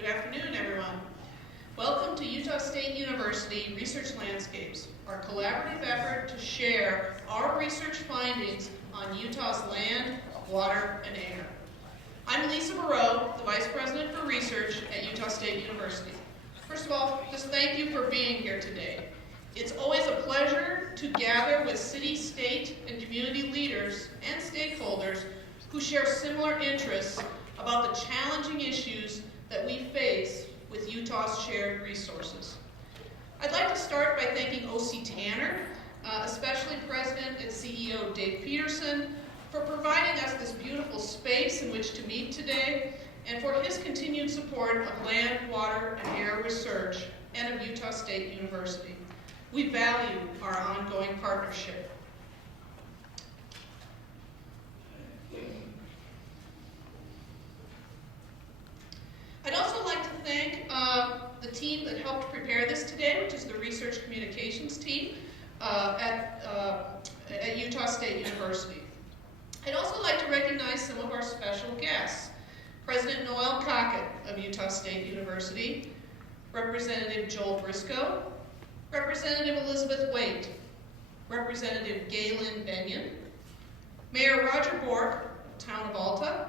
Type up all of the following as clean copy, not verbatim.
Good afternoon, everyone. Welcome to Utah State University Research Landscapes, our collaborative effort to share our research findings on Utah's land, water, and air. I'm Lisa Moreau, the Vice President for Research at Utah State University. First of all, just thank you for being here today. It's always a pleasure to gather with city, state, and community leaders and stakeholders who share similar interests about the challenging issues that we face with Utah's shared resources. I'd like to start by thanking O.C. Tanner, especially President and CEO Dave Peterson, for providing us this beautiful space in which to meet today, and for his continued support of land, water, and air research and of Utah State University. We value our ongoing partnership. I'd also like to thank the team that helped prepare this today, which is the Research Communications team at Utah State University. I'd also like to recognize some of our special guests. President Noel Cockett of Utah State University, Representative Joel Briscoe, Representative Elizabeth Waite, Representative Galen Benyon, Mayor Roger Bork, Town of Alta,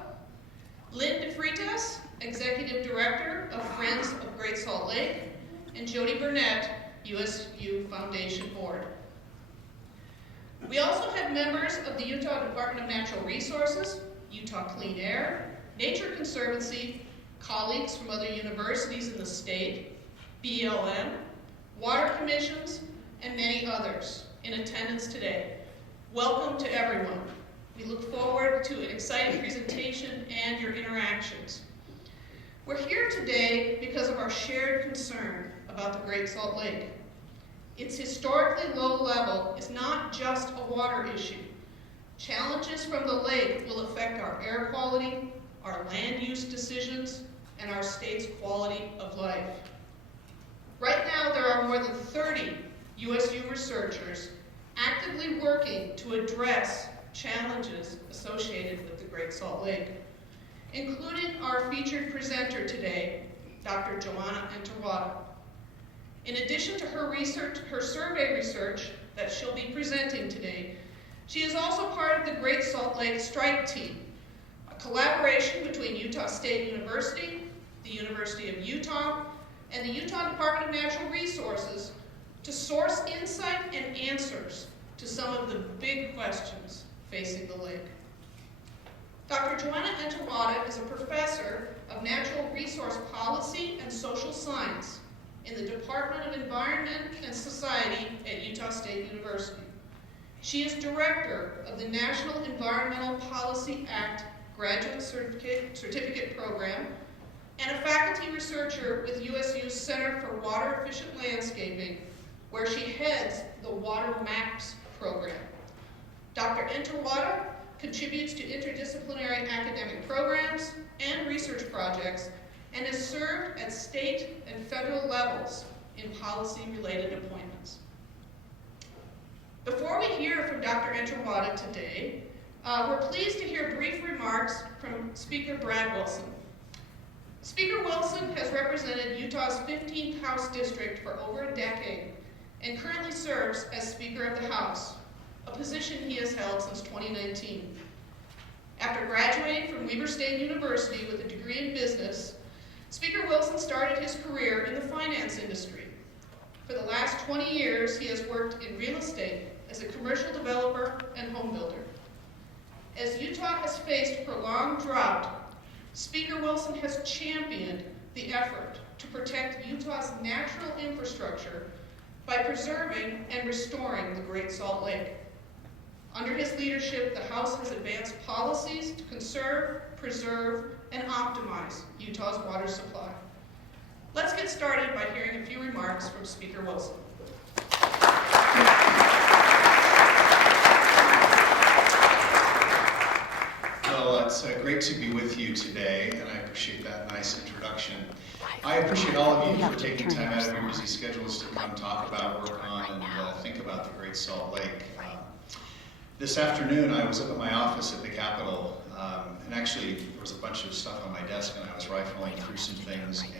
Lynn DeFreitas, Executive Director of Friends of Great Salt Lake, and Jody Burnett, USU Foundation Board. We also have members of the Utah Department of Natural Resources, Utah Clean Air, Nature Conservancy, colleagues from other universities in the state, BLM, water commissions, and many others in attendance today. Welcome to everyone. We look forward to an exciting presentation and your interactions. We're here today because of our shared concern about the Great Salt Lake. Its historically low level is not just a water issue. Challenges from the lake will affect our air quality, our land use decisions, and our state's quality of life. Right now, there are more than 30 USU researchers actively working to address challenges associated with the Great Salt Lake, including our featured presenter today, Dr. Joanna Endter-Wada. In addition to her survey research that she'll be presenting today, she is also part of the Great Salt Lake Strike Team, a collaboration between Utah State University, the University of Utah, and the Utah Department of Natural Resources to source insight and answers to some of the big questions facing the lake. Dr. Joanna Endter-Wada is a professor of natural resource policy and social science in the Department of Environment and Society at Utah State University. She is director of the National Environmental Policy Act Graduate Certificate Program and a faculty researcher with USU's Center for Water Efficient Landscaping, where she heads the Water Maps program. Dr. Endter-Wada contributes to interdisciplinary academic programs and research projects and has served at state and federal levels in policy-related appointments. Before we hear from Dr. Endter-Wada today, we're pleased to hear brief remarks from Speaker Brad Wilson. Speaker Wilson has represented Utah's 15th House District for over a decade and currently serves as Speaker of the House, a position he has held since 2019. After graduating from Weber State University with a degree in business, Speaker Wilson started his career in the finance industry. For the last 20 years, he has worked in real estate as a commercial developer and home builder. As Utah has faced prolonged drought, Speaker Wilson has championed the effort to protect Utah's natural infrastructure by preserving and restoring the Great Salt Lake. Under his leadership, the House has advanced policies to conserve, preserve, and optimize Utah's water supply. Let's get started by hearing a few remarks from Speaker Wilson. Well, it's great to be with you today, and I appreciate that nice introduction. I appreciate all of you for taking time out of your busy schedules to come talk about, work on, and think about the Great Salt Lake. This afternoon, I was up at my office at the Capitol and actually there was a bunch of stuff on my desk and I was rifling through some things, and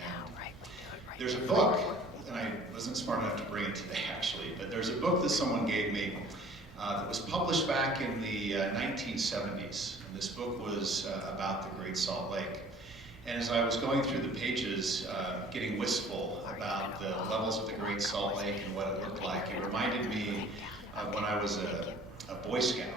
there's a book, and I wasn't smart enough to bring it today actually, but there's a book that someone gave me that was published back in the 1970s. And this book was about the Great Salt Lake. And as I was going through the pages, getting wistful about the levels of the Great Salt Lake and what it looked like, it reminded me of when I was a Boy Scout.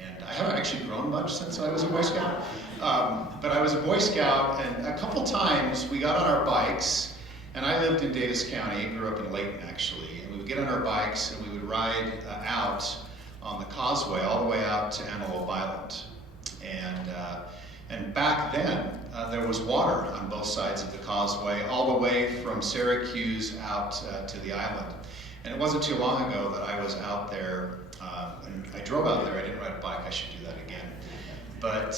And I haven't actually grown much since I was a Boy Scout. But I was a Boy Scout, and a couple times we got on our bikes, and I lived in Davis County, grew up in Layton actually, and we would get on our bikes and we would ride out on the causeway all the way out to Antelope Island. And back then, there was water on both sides of the causeway, all the way from Syracuse out to the island. And it wasn't too long ago that I was out there, and I drove out there. I didn't ride a bike. I should do that again. But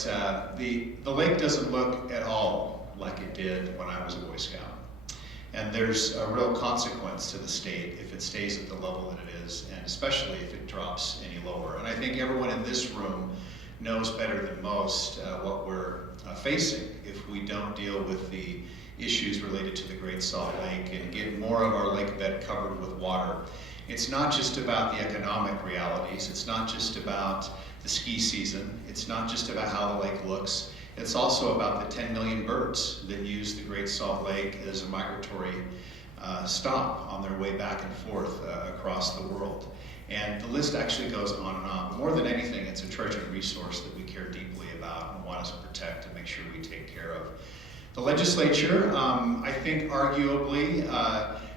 the lake doesn't look at all like it did when I was a Boy Scout. And there's a real consequence to the state if it stays at the level that it is, and especially if it drops any lower. And I think everyone in this room knows better than most what we're facing if we don't deal with the issues related to the Great Salt Lake and get more of our lake bed covered with water. It's not just about the economic realities. It's not just about the ski season. It's not just about how the lake looks. It's also about the 10 million birds that use the Great Salt Lake as a migratory stop on their way back and forth across the world. And the list actually goes on and on. But more than anything, it's a treasured resource that we care deeply about and want to protect and make sure we take care of. The legislature, I think, arguably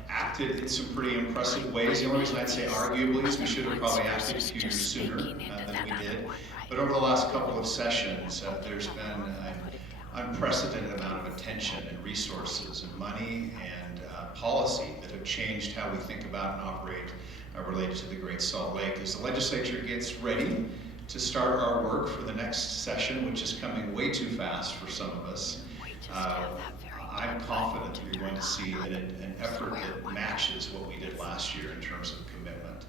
acted in some pretty impressive ways. The only reason I'd say arguably is we should have probably acted a few years sooner than we did. But over the last couple of sessions, there's been an unprecedented amount of attention and resources and money and policy that have changed how we think about and operate related to the Great Salt Lake. As the legislature gets ready to start our work for the next session, which is coming way too fast for some of us, I'm confident that you're going to see an effort that matches what we did last year in terms of commitment.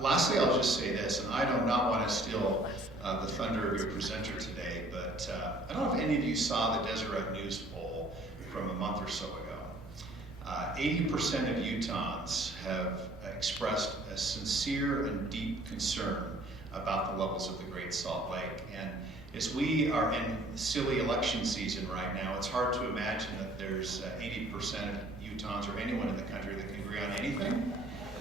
Lastly, I'll just say this, and I do not want to steal the thunder of your presenter today, but I don't know if any of you saw the Deseret News poll from a month or so ago. 80% of Utahns have expressed a sincere and deep concern about the levels of the Great Salt Lake. And as we are in silly election season right now, it's hard to imagine that there's 80% of Utahns or anyone in the country that can agree on anything.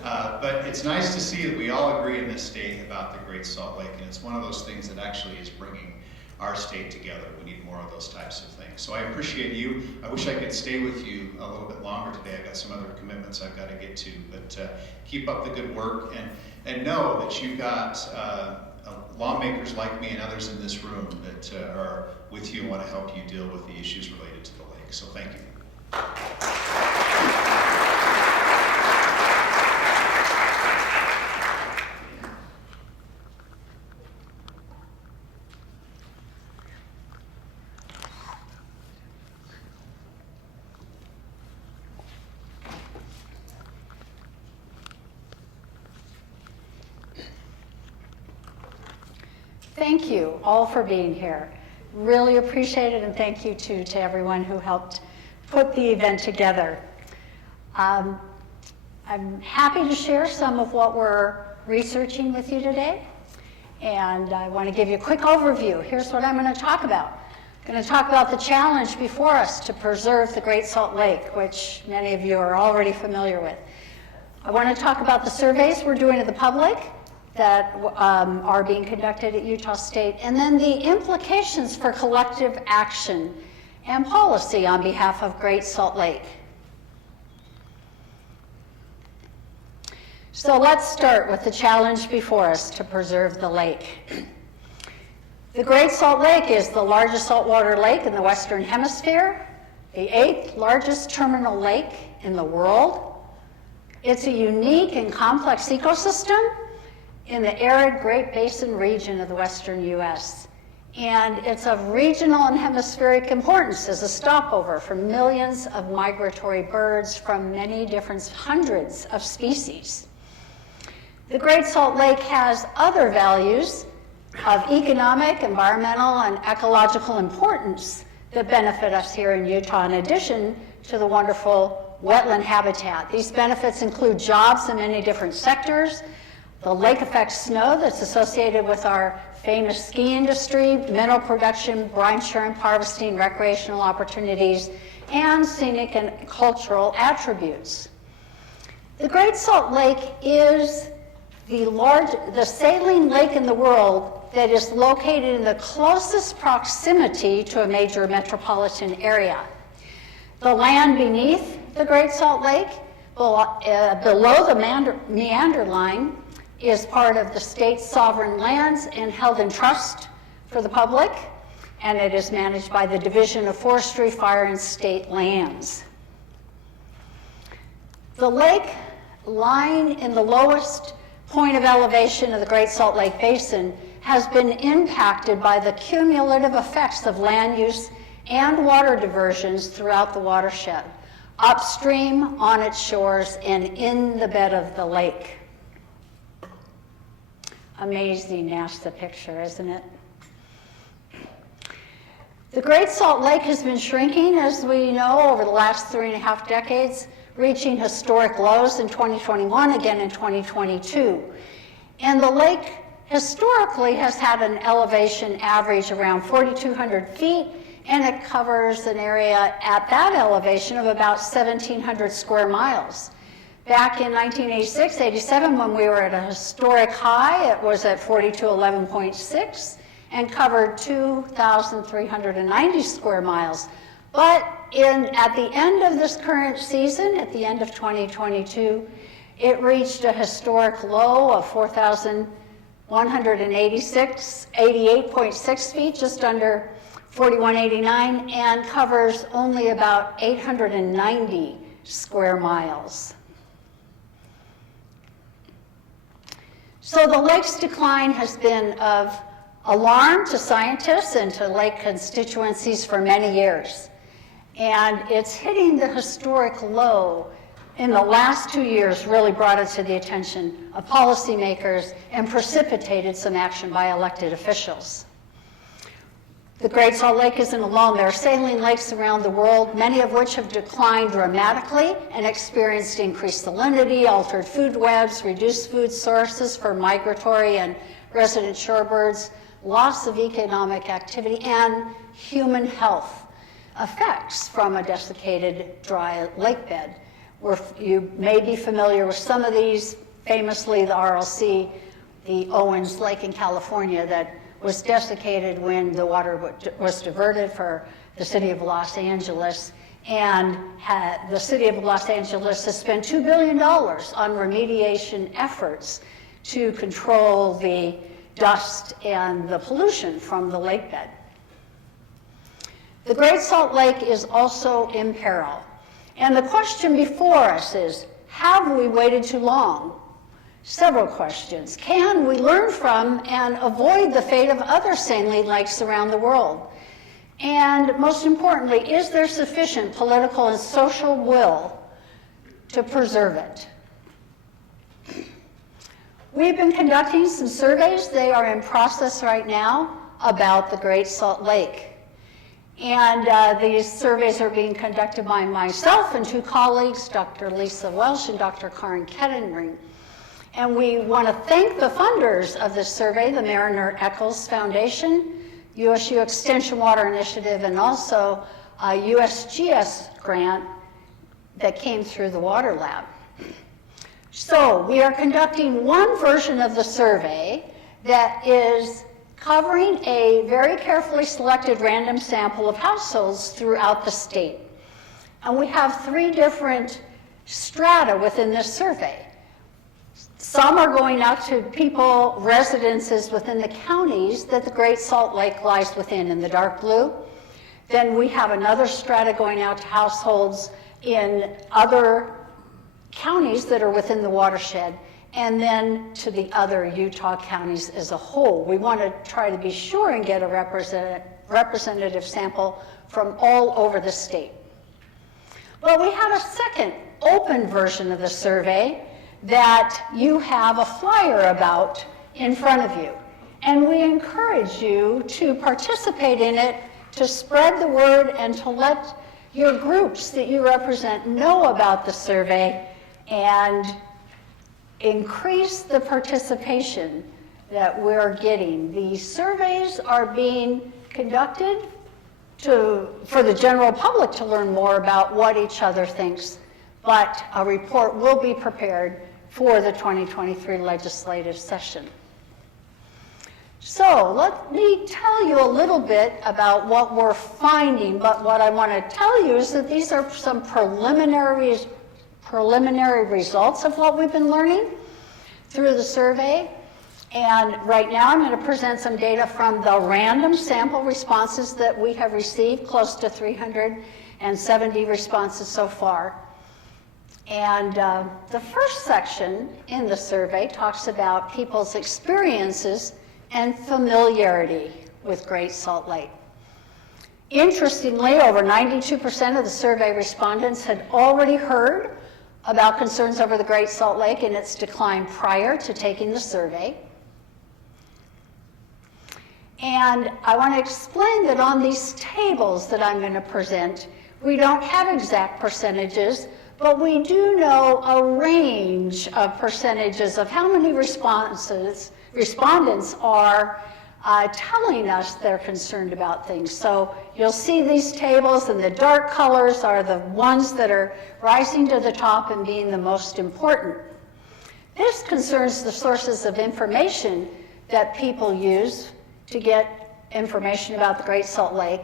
But it's nice to see that we all agree in this state about the Great Salt Lake, and it's one of those things that actually is bringing our state together. We need more of those types of things. So I appreciate you. I wish I could stay with you a little bit longer today. I've got some other commitments I've got to get to, but keep up the good work, and know that you've got lawmakers like me and others in this room that are with you and want to help you deal with the issues related to the lake. So thank you. Thank you all for being here. Really appreciate it, and thank you to everyone who helped put the event together. I'm happy to share some of what we're researching with you today, and I want to give you a quick overview. Here's what I'm going to talk about. I'm going to talk about the challenge before us to preserve the Great Salt Lake, which many of you are already familiar with. I want to talk about the surveys we're doing to the public that are being conducted at Utah State, and then the implications for collective action and policy on behalf of Great Salt Lake. So let's start with the challenge before us to preserve the lake. The Great Salt Lake is the largest saltwater lake in the Western Hemisphere, the 8th largest terminal lake in the world. It's a unique and complex ecosystem in the arid Great Basin region of the Western U.S. And it's of regional and hemispheric importance as a stopover for millions of migratory birds from many different hundreds of species. The Great Salt Lake has other values of economic, environmental, and ecological importance that benefit us here in Utah, in addition to the wonderful wetland habitat. These benefits include jobs in many different sectors, the lake effect snow that's associated with our famous ski industry, mineral production, brine shrimp harvesting, recreational opportunities, and scenic and cultural attributes. The Great Salt Lake is the saline lake in the world that is located in the closest proximity to a major metropolitan area. The land beneath the Great Salt Lake, below the meander line, is part of the state's sovereign lands and held in trust for the public, and it is managed by the Division of Forestry, Fire, and State Lands. The lake, lying in the lowest point of elevation of the Great Salt Lake Basin, has been impacted by the cumulative effects of land use and water diversions throughout the watershed, upstream, on its shores, and in the bed of the lake. Amazing NASA picture, isn't it? The Great Salt Lake has been shrinking, as we know, over the last 3.5 decades, reaching historic lows in 2021, again in 2022. And the lake historically has had an elevation average around 4,200 feet, and it covers an area at that elevation of about 1,700 square miles. Back in 1986-87, when we were at a historic high, it was at 4211.6 and covered 2,390 square miles. But at the end of this current season, at the end of 2022, it reached a historic low of 4,188.6 feet, just under 4189, and covers only about 890 square miles. So the lake's decline has been of alarm to scientists and to lake constituencies for many years. And it's hitting the historic low in the last 2 years really brought it to the attention of policymakers and precipitated some action by elected officials. The Great Salt Lake isn't alone. There are saline lakes around the world, many of which have declined dramatically and experienced increased salinity, altered food webs, reduced food sources for migratory and resident shorebirds, loss of economic activity, and human health effects from a desiccated dry lake bed. You may be familiar with some of these, famously the RLC, the Owens Lake in California that was desiccated when the water was diverted for the city of Los Angeles. And the city of Los Angeles has spent $2 billion on remediation efforts to control the dust and the pollution from the lake bed. The Great Salt Lake is also in peril. And the question before us is, have we waited too long? Several questions. Can we learn from and avoid the fate of other saline lakes around the world? And most importantly, is there sufficient political and social will to preserve it? We've been conducting some surveys. They are in process right now about the Great Salt Lake. And these surveys are being conducted by myself and 2 colleagues, Dr. Lisa Welsh and Dr. Karen Kettering. And we want to thank the funders of this survey, the Mariner Eccles Foundation, USU Extension Water Initiative, and also a USGS grant that came through the Water Lab. So we are conducting one version of the survey that is covering a very carefully selected random sample of households throughout the state. And we have 3 different strata within this survey. Some are going out to people, residences within the counties that the Great Salt Lake lies within in the dark blue. Then we have another strata going out to households in other counties that are within the watershed, and then to the other Utah counties as a whole. We want to try to be sure and get a representative sample from all over the state. Well, we have a second open version of the survey that you have a flyer about in front of you. And we encourage you to participate in it, to spread the word, and to let your groups that you represent know about the survey and increase the participation that we're getting. The surveys are being conducted for the general public to learn more about what each other thinks, but a report will be prepared for the 2023 legislative session. So let me tell you a little bit about what we're finding, but what I want to tell you is that these are some preliminary results of what we've been learning through the survey. And right now I'm going to present some data from the random sample responses that we have received, close to 370 responses so far. And the first section in the survey talks about people's experiences and familiarity with Great Salt Lake. Interestingly, over 92% of the survey respondents had already heard about concerns over the Great Salt Lake and its decline prior to taking the survey. And I want to explain that on these tables that I'm going to present, we don't have exact percentages, but we do know a range of percentages of how many respondents are telling us they're concerned about things. So you'll see these tables, and the dark colors are the ones that are rising to the top and being the most important. This concerns the sources of information that people use to get information about the Great Salt Lake.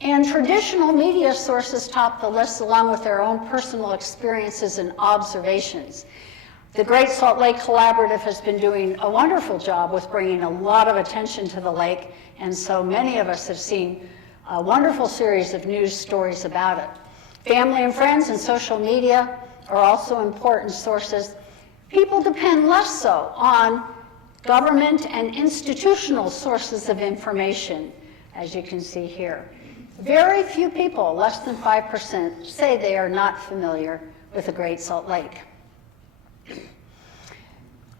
And traditional media sources top the list along with their own personal experiences and observations. The Great Salt Lake Collaborative has been doing a wonderful job with bringing a lot of attention to the lake, and so many of us have seen a wonderful series of news stories about it. Family and friends and social media are also important sources. People depend less so on government and institutional sources of information, as you can see here. Very few people, less than 5%, say they are not familiar with the Great Salt Lake.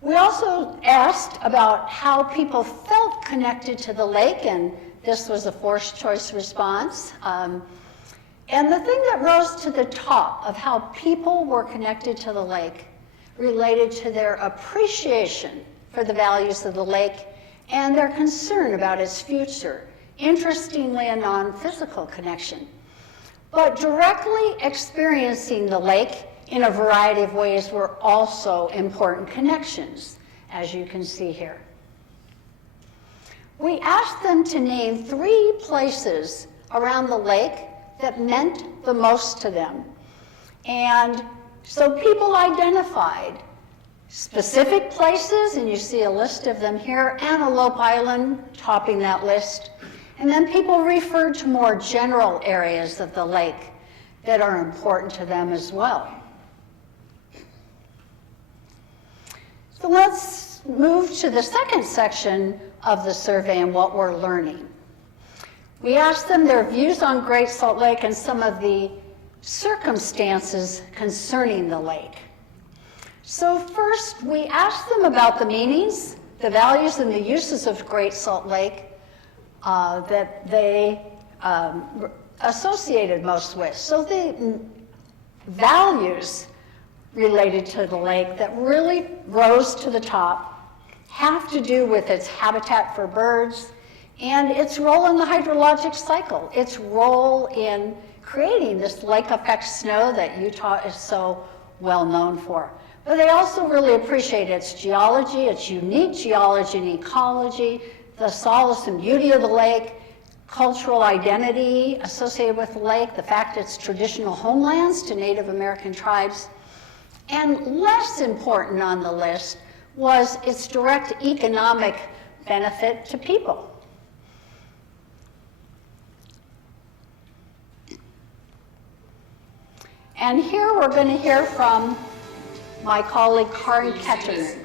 We also asked about how people felt connected to the lake, and this was a forced choice response. And the thing that rose to the top of how people were connected to the lake related to their appreciation for the values of the lake and their concern about its future. Interestingly, a non-physical connection. But directly experiencing the lake in a variety of ways were also important connections, as you can see here. We asked them to name 3 places around the lake that meant the most to them. And so people identified specific places, and you see a list of them here, Antelope Island topping that list. And then people referred to more general areas of the lake that are important to them as well. So let's move to the second section of the survey and what we're learning. We asked them their views on Great Salt Lake and some of the circumstances concerning the lake. So first, we asked them about the meanings, the values, and the uses of Great Salt Lake that they associated most with. So the values related to the lake that really rose to the top have to do with its habitat for birds and its role in the hydrologic cycle, its role in creating this lake effect snow that Utah is so well known for. But they also really appreciate its geology, its unique geology and ecology, the solace and beauty of the lake, cultural identity associated with the lake, the fact it's traditional homelands to Native American tribes. And less important on the list was its direct economic benefit to people. And here we're going to hear from my colleague Karin Ketterman.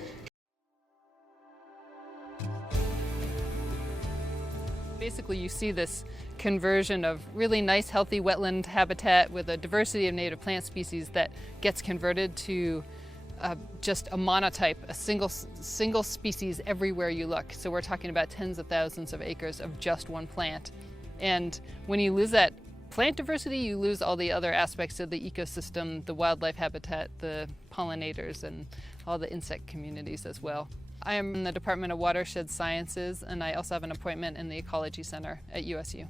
Basically, you see this conversion of really nice, healthy wetland habitat with a diversity of native plant species that gets converted to just a monotype, a single species everywhere you look. So we're talking about tens of thousands of acres of just one plant. And when you lose that plant diversity, you lose all the other aspects of the ecosystem, the wildlife habitat, the pollinators, and all the insect communities as well. I am in the Department of Watershed Sciences, and I also have an appointment in the Ecology Center at USU.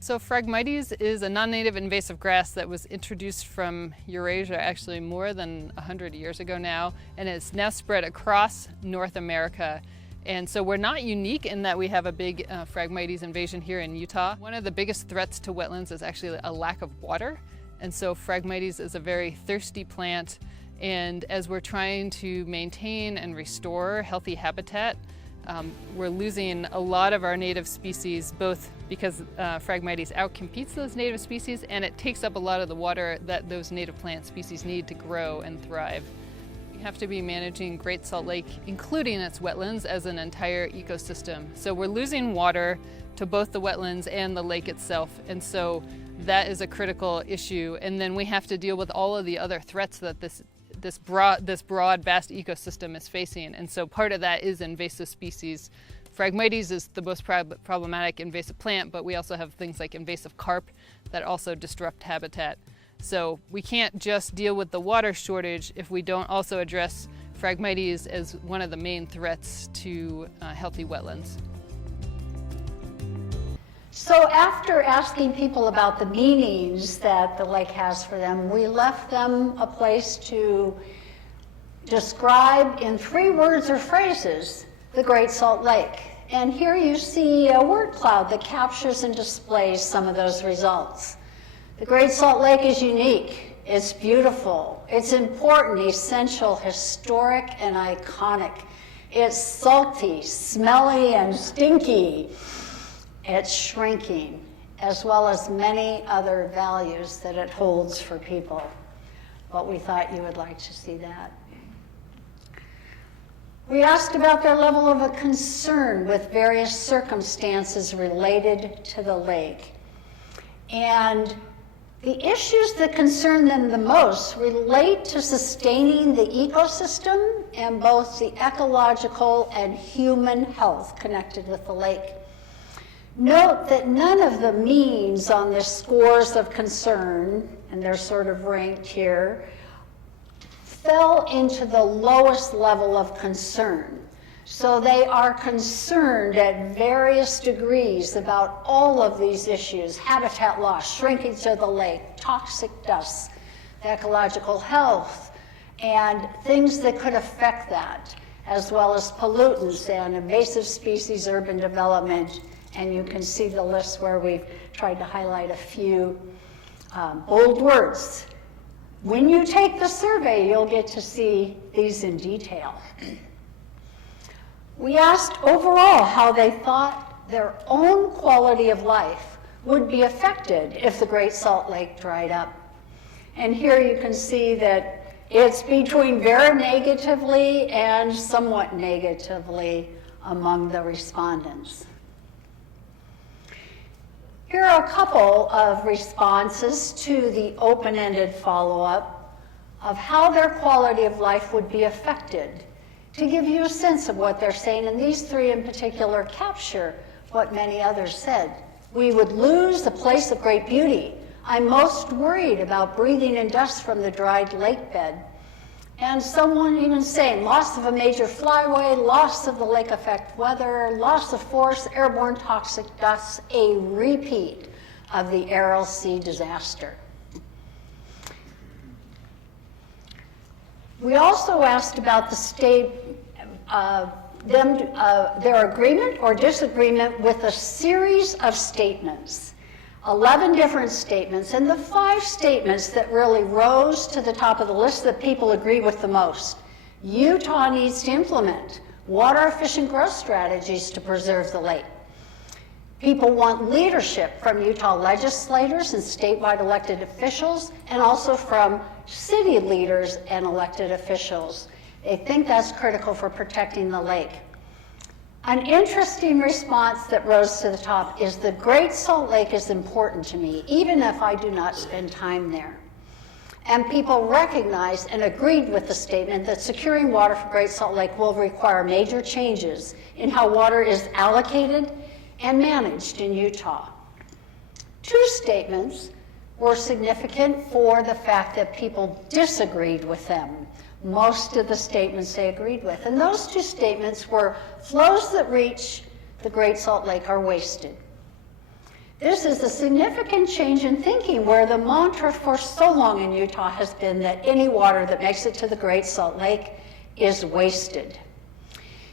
So Phragmites is a non-native invasive grass that was introduced from Eurasia actually more than 100 years ago now, and it's now spread across North America. And so we're not unique in that we have a big Phragmites invasion here in Utah. One of the biggest threats to wetlands is actually a lack of water. And so Phragmites is a very thirsty plant. And as we're trying to maintain and restore healthy habitat, we're losing a lot of our native species, both because Phragmites outcompetes those native species, and it takes up a lot of the water that those native plant species need to grow and thrive. We have to be managing Great Salt Lake, including its wetlands, as an entire ecosystem. So we're losing water to both the wetlands and the lake itself, and so that is a critical issue. And then we have to deal with all of the other threats that this broad, vast ecosystem is facing. And so part of that is invasive species. Phragmites is the most problematic invasive plant, but we also have things like invasive carp that also disrupt habitat. So we can't just deal with the water shortage if we don't also address Phragmites as one of the main threats to healthy wetlands. So after asking people about the meanings that the lake has for them, we left them a place to describe in 3 words or phrases the Great Salt Lake. And here you see a word cloud that captures and displays some of those results. The Great Salt Lake is unique, it's beautiful, it's important, essential, historic, and iconic. It's salty, smelly, and stinky. It's shrinking, as well as many other values that it holds for people. But we thought you would like to see that. We asked about their level of a concern with various circumstances related to the lake. And the issues that concern them the most relate to sustaining the ecosystem and both the ecological and human health connected with the lake. Note that none of the means on the scores of concern, and they're sort of ranked here, fell into the lowest level of concern. So they are concerned at various degrees about all of these issues: habitat loss, shrinkage of the lake, toxic dust, ecological health, and things that could affect that, as well as pollutants and invasive species, urban development. And you can see the list where we've tried to highlight a few bold words. When you take the survey, you'll get to see these in detail. We asked overall how they thought their own quality of life would be affected if the Great Salt Lake dried up. And here you can see that it's between very negatively and somewhat negatively among the respondents. Here are a couple of responses to the open-ended follow-up of how their quality of life would be affected, to give you a sense of what they're saying. And these 3 in particular capture what many others said. We would lose a place of great beauty. I'm most worried about breathing in dust from the dried lake bed. And someone even saying loss of a major flyway, loss of the lake effect weather, loss of forest, airborne toxic dust, a repeat of the Aral Sea disaster. We also asked about the state, their agreement or disagreement with a series of statements. 11 different statements, and the 5 statements that really rose to the top of the list that people agree with the most. Utah needs to implement water-efficient growth strategies to preserve the lake. People want leadership from Utah legislators and statewide elected officials, and also from city leaders and elected officials. They think that's critical for protecting the lake. An interesting response that rose to the top is the Great Salt Lake is important to me, even if I do not spend time there. and people recognized and agreed with the statement that securing water for Great Salt Lake will require major changes in how water is allocated and managed in Utah. Two statements were significant for the fact that people disagreed with them. Most of the statements they agreed with. And those two statements were, flows that reach the Great Salt Lake are wasted. This is a significant change in thinking, where the mantra for so long in Utah has been that any water that makes it to the Great Salt Lake is wasted.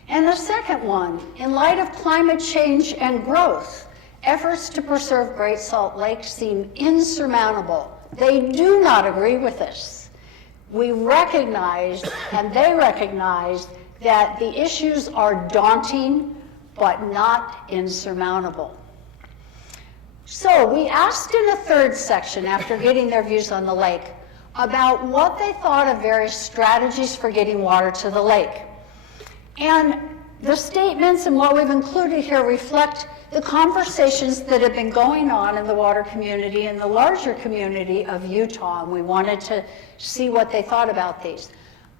And the second one, in light of climate change and growth, efforts to preserve Great Salt Lake seem insurmountable. They do not agree with this. We recognize, and they recognize, that the issues are daunting but not insurmountable. So we asked in a third section, after getting their views on the lake, about what they thought of various strategies for getting water to the lake. And the statements and what we've included here reflect the conversations that have been going on in the water community and the larger community of Utah, and we wanted to see what they thought about these.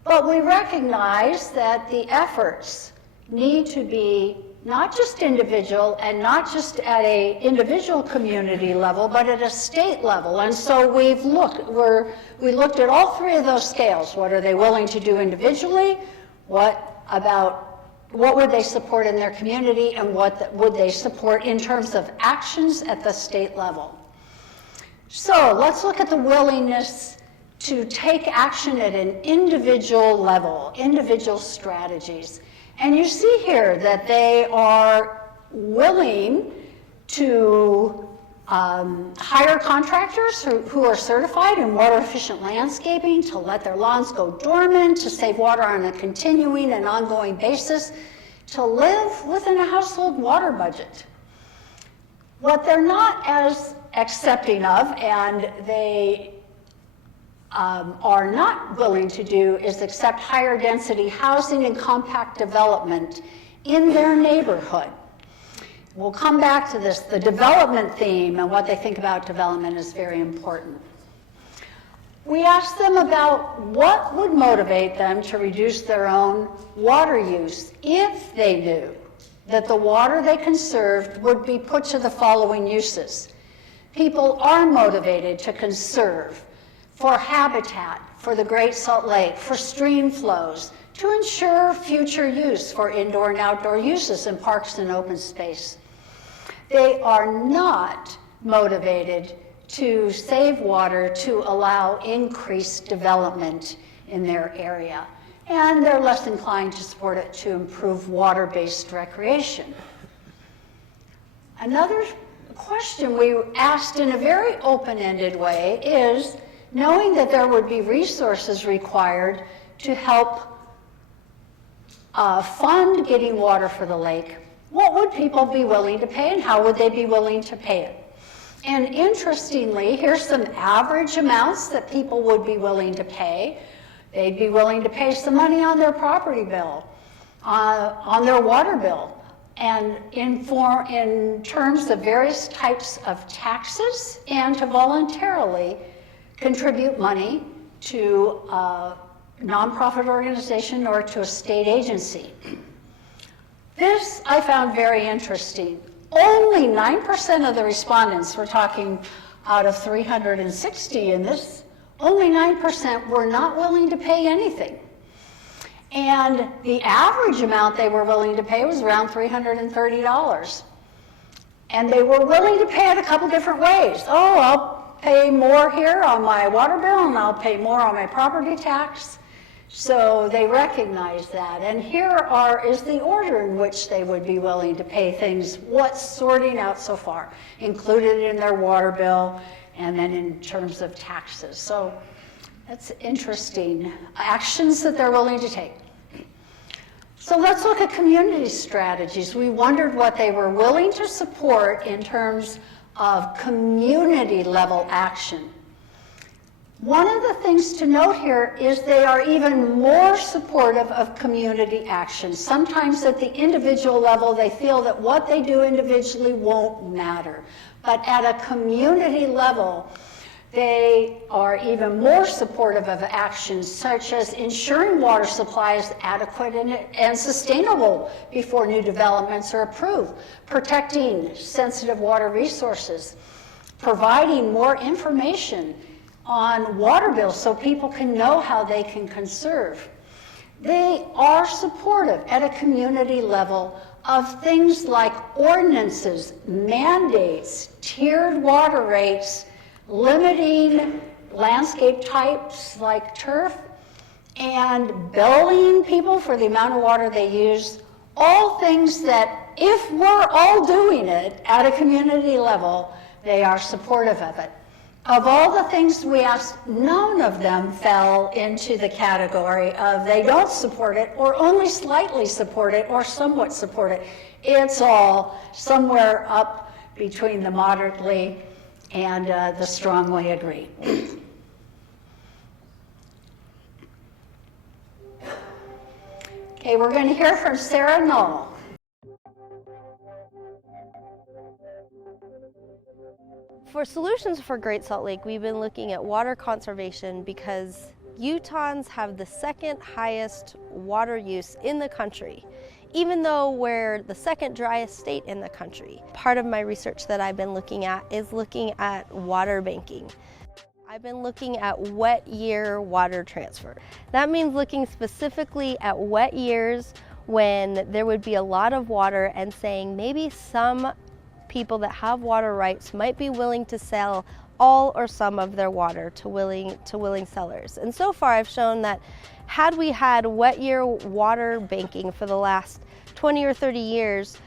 But we recognize that the efforts need to be not just individual and not just at a individual community level, but at a state level. And so we looked at all three of those scales. What are they willing to do individually? What would they support in their community, and what would they support in terms of actions at the state level? So let's look at the willingness to take action at an individual level, individual strategies. And you see here that they are willing to hire contractors who are certified in water efficient landscaping, to let their lawns go dormant, to save water on a continuing and ongoing basis, to live within a household water budget. What they're not as accepting of, and they are not willing to do, is accept higher density housing and compact development in their neighborhood. We'll come back to this. The development theme and what they think about development is very important. We asked them about what would motivate them to reduce their own water use if they knew that the water they conserved would be put to the following uses. People are motivated to conserve for habitat, for the Great Salt Lake, for stream flows, to ensure future use for indoor and outdoor uses in parks and open space. They are not motivated to save water to allow increased development in their area. And they're less inclined to support it to improve water-based recreation. Another question we asked in a very open-ended way is, knowing that there would be resources required to help fund getting water for the lake, what would people be willing to pay and how would they be willing to pay it? And interestingly, here's some average amounts that people would be willing to pay. They'd be willing to pay some money on their property bill, on their water bill, and in terms of various types of taxes, and to voluntarily contribute money to a nonprofit organization or to a state agency. This I found very interesting. Only 9% of the respondents, we're talking out of 360 in this, only 9% were not willing to pay anything. And the average amount they were willing to pay was around $330. And they were willing to pay it a couple different ways. Oh, I'll pay more here on my water bill and I'll pay more on my property tax. So they recognize that. And here is the order in which they would be willing to pay things, what's sorting out so far, included in their water bill, and then in terms of taxes. So that's interesting. Actions that they're willing to take. So let's look at community strategies. We wondered what they were willing to support in terms of community level action. One of the things to note here is they are even more supportive of community action. Sometimes at the individual level, they feel that what they do individually won't matter. But at a community level, They are even more supportive of actions such as ensuring water supply is adequate and sustainable before new developments are approved, protecting sensitive water resources, providing more information on water bills so people can know how they can conserve. They are supportive at a community level of things like ordinances, mandates, tiered water rates, limiting landscape types like turf, and billing people for the amount of water they use, all things that if we're all doing it at a community level, they are supportive of it. Of all the things we asked, none of them fell into the category of they don't support it or only slightly support it or somewhat support it. It's all somewhere up between the moderately and the strongly agree. Okay, we're going to hear from Sarah Knoll. For solutions for Great Salt Lake, we've been looking at water conservation because Utahns have the second highest water use in the country, even though we're the second driest state in the country. Part of my research that I've been looking at is looking at water banking. I've been looking at wet year water transfer. That means looking specifically at wet years when there would be a lot of water and saying maybe some people that have water rights might be willing to sell all or some of their water to willing sellers. And so far I've shown that had we had wet year water banking for the last 20 or 30 years,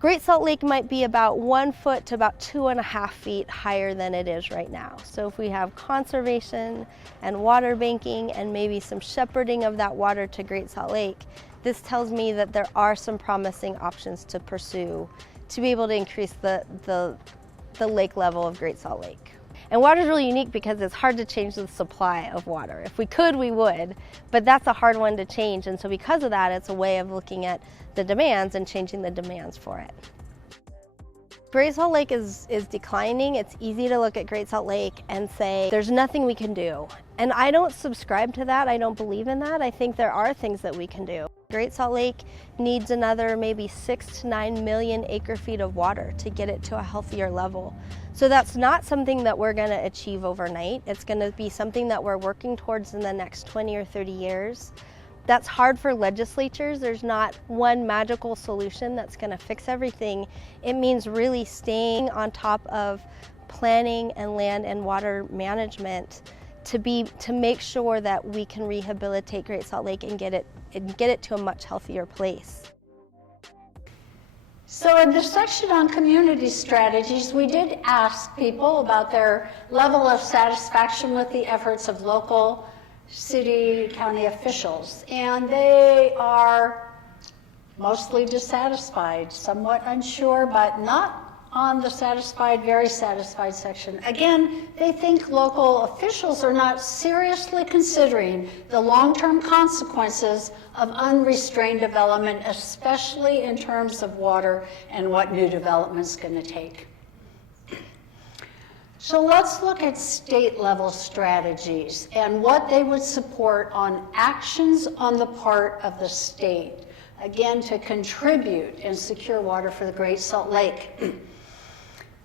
Great Salt Lake might be about 1 foot to about 2.5 feet higher than it is right now. So if we have conservation and water banking and maybe some shepherding of that water to Great Salt Lake, this tells me that there are some promising options to pursue to be able to increase the lake level of Great Salt Lake. And water is really unique because it's hard to change the supply of water. If we could, we would, but that's a hard one to change. And so because of that, it's a way of looking at the demands and changing the demands for it. Great Salt Lake is declining. It's easy to look at Great Salt Lake and say, there's nothing we can do. And I don't subscribe to that. I don't believe in that. I think there are things that we can do. Great Salt Lake needs another maybe 6 to 9 million acre feet of water to get it to a healthier level. So that's not something that we're going to achieve overnight. It's going to be something that we're working towards in the next 20 or 30 years. That's hard for legislatures. There's not one magical solution that's going to fix everything. It means really staying on top of planning and land and water management to make sure that we can rehabilitate Great Salt Lake and get it to a much healthier place. So in the section on community strategies, we did ask people about their level of satisfaction with the efforts of local, city, county officials, and they are mostly dissatisfied, somewhat unsure, but not on the satisfied, very satisfied section. Again, they think local officials are not seriously considering the long-term consequences of unrestrained development, especially in terms of water and what new development's going to take. So let's look at state-level strategies and what they would support on actions on the part of the state, again, to contribute and secure water for the Great Salt Lake.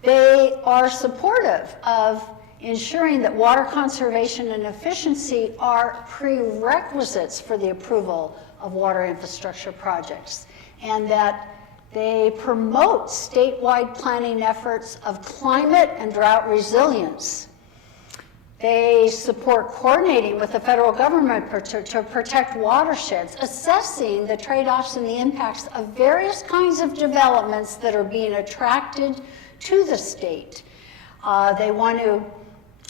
They are supportive of ensuring that water conservation and efficiency are prerequisites for the approval of water infrastructure projects, and that they promote statewide planning efforts of climate and drought resilience. They support coordinating with the federal government to protect watersheds, assessing the trade-offs and the impacts of various kinds of developments that are being attracted to the state. They want to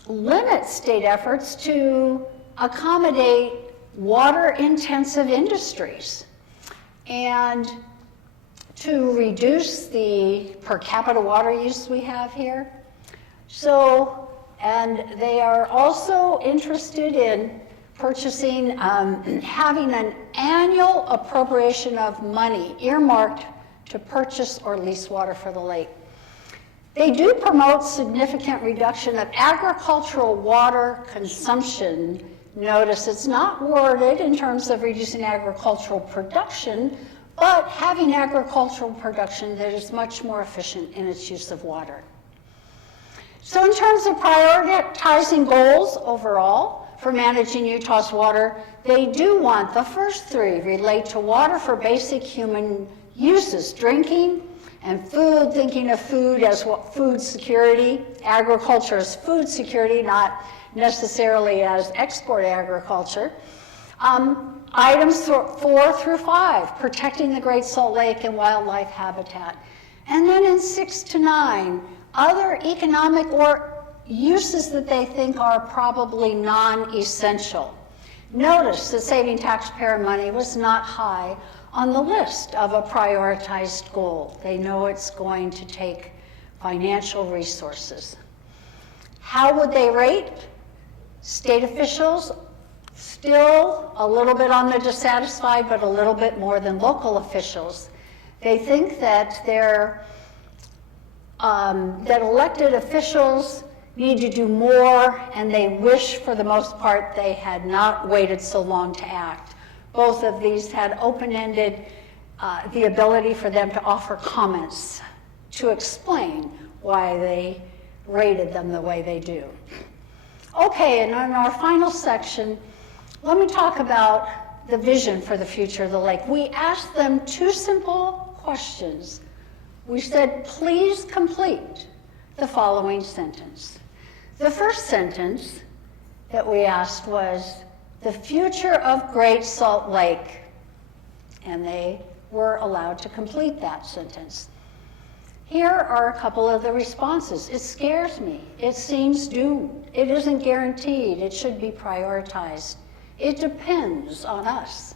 limit state efforts to accommodate water-intensive industries and to reduce the per capita water use we have here. So, and they are also interested in purchasing, having an annual appropriation of money earmarked to purchase or lease water for the lake. They do promote significant reduction of agricultural water consumption. Notice it's not worded in terms of reducing agricultural production, but having agricultural production that is much more efficient in its use of water. So in terms of prioritizing goals overall for managing Utah's water, they do want the first three relate to water for basic human uses, drinking and food, thinking of food as food security, agriculture as food security, not necessarily as export agriculture. Items 4 through 5, protecting the Great Salt Lake and wildlife habitat. And then in 6 to 9, other economic or uses that they think are probably non-essential. Notice that saving taxpayer money was not high on the list of a prioritized goal. They know it's going to take financial resources. How would they rate? State officials, still a little bit on the dissatisfied, but a little bit more than local officials. They think that that elected officials need to do more, and they wish, for the most part, they had not waited so long to act. Both of these had open-ended, the ability for them to offer comments to explain why they rated them the way they do. Okay, and in our final section, let me talk about the vision for the future of the lake. We asked them 2 simple questions. We said, please complete the following sentence. The first sentence that we asked was, the future of Great Salt Lake. And they were allowed to complete that sentence. Here are a couple of the responses. It scares me. It seems doomed. It isn't guaranteed. It should be prioritized. It depends on us.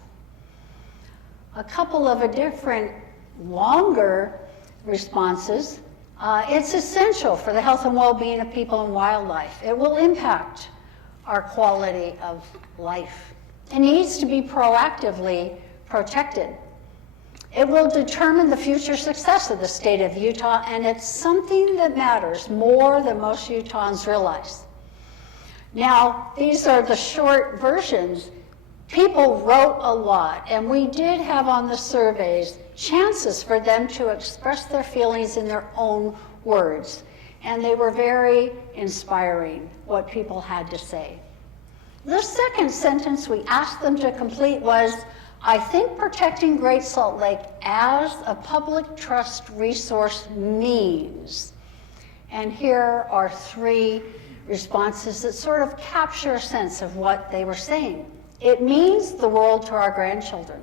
A couple of different longer responses. It's essential for the health and well-being of people and wildlife. It will impact our quality of life. It needs to be proactively protected. It will determine the future success of the state of Utah, and it's something that matters more than most Utahns realize. Now, these are the short versions. People wrote a lot, and we did have on the surveys chances for them to express their feelings in their own words. And they were very inspiring, what people had to say. The second sentence we asked them to complete was, I think protecting Great Salt Lake as a public trust resource means. And here are 3 responses that sort of capture a sense of what they were saying. It means the world to our grandchildren.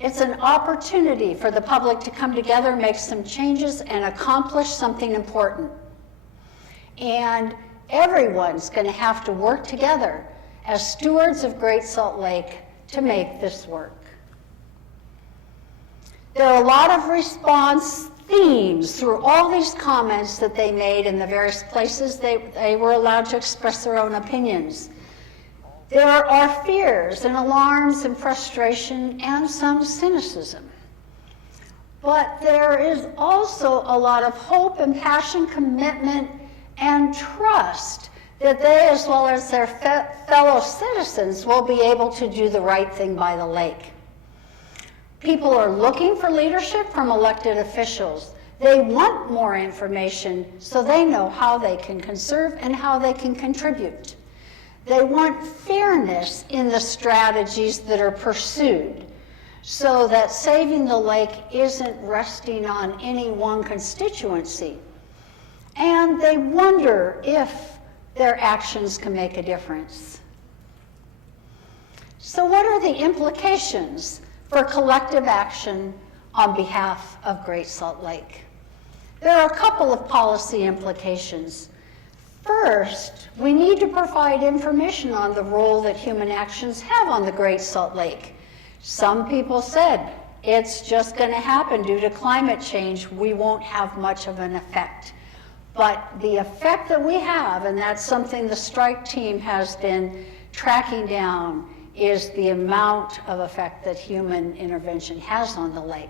It's an opportunity for the public to come together, make some changes, and accomplish something important. And everyone's going to have to work together as stewards of Great Salt Lake to make this work. There are a lot of response themes through all these comments that they made in the various places they were allowed to express their own opinions. There are fears and alarms and frustration and some cynicism. But there is also a lot of hope and passion, commitment, and trust that they, as well as their fellow citizens, will be able to do the right thing by the lake. People are looking for leadership from elected officials. They want more information so they know how they can conserve and how they can contribute. They want fairness in the strategies that are pursued so that saving the lake isn't resting on any one constituency. And they wonder if their actions can make a difference. So what are the implications for collective action on behalf of Great Salt Lake? There are a couple of policy implications. First, we need to provide information on the role that human actions have on the Great Salt Lake. Some people said, it's just going to happen due to climate change. We won't have much of an effect. But the effect that we have, and that's something the strike team has been tracking down, is the amount of effect that human intervention has on the lake.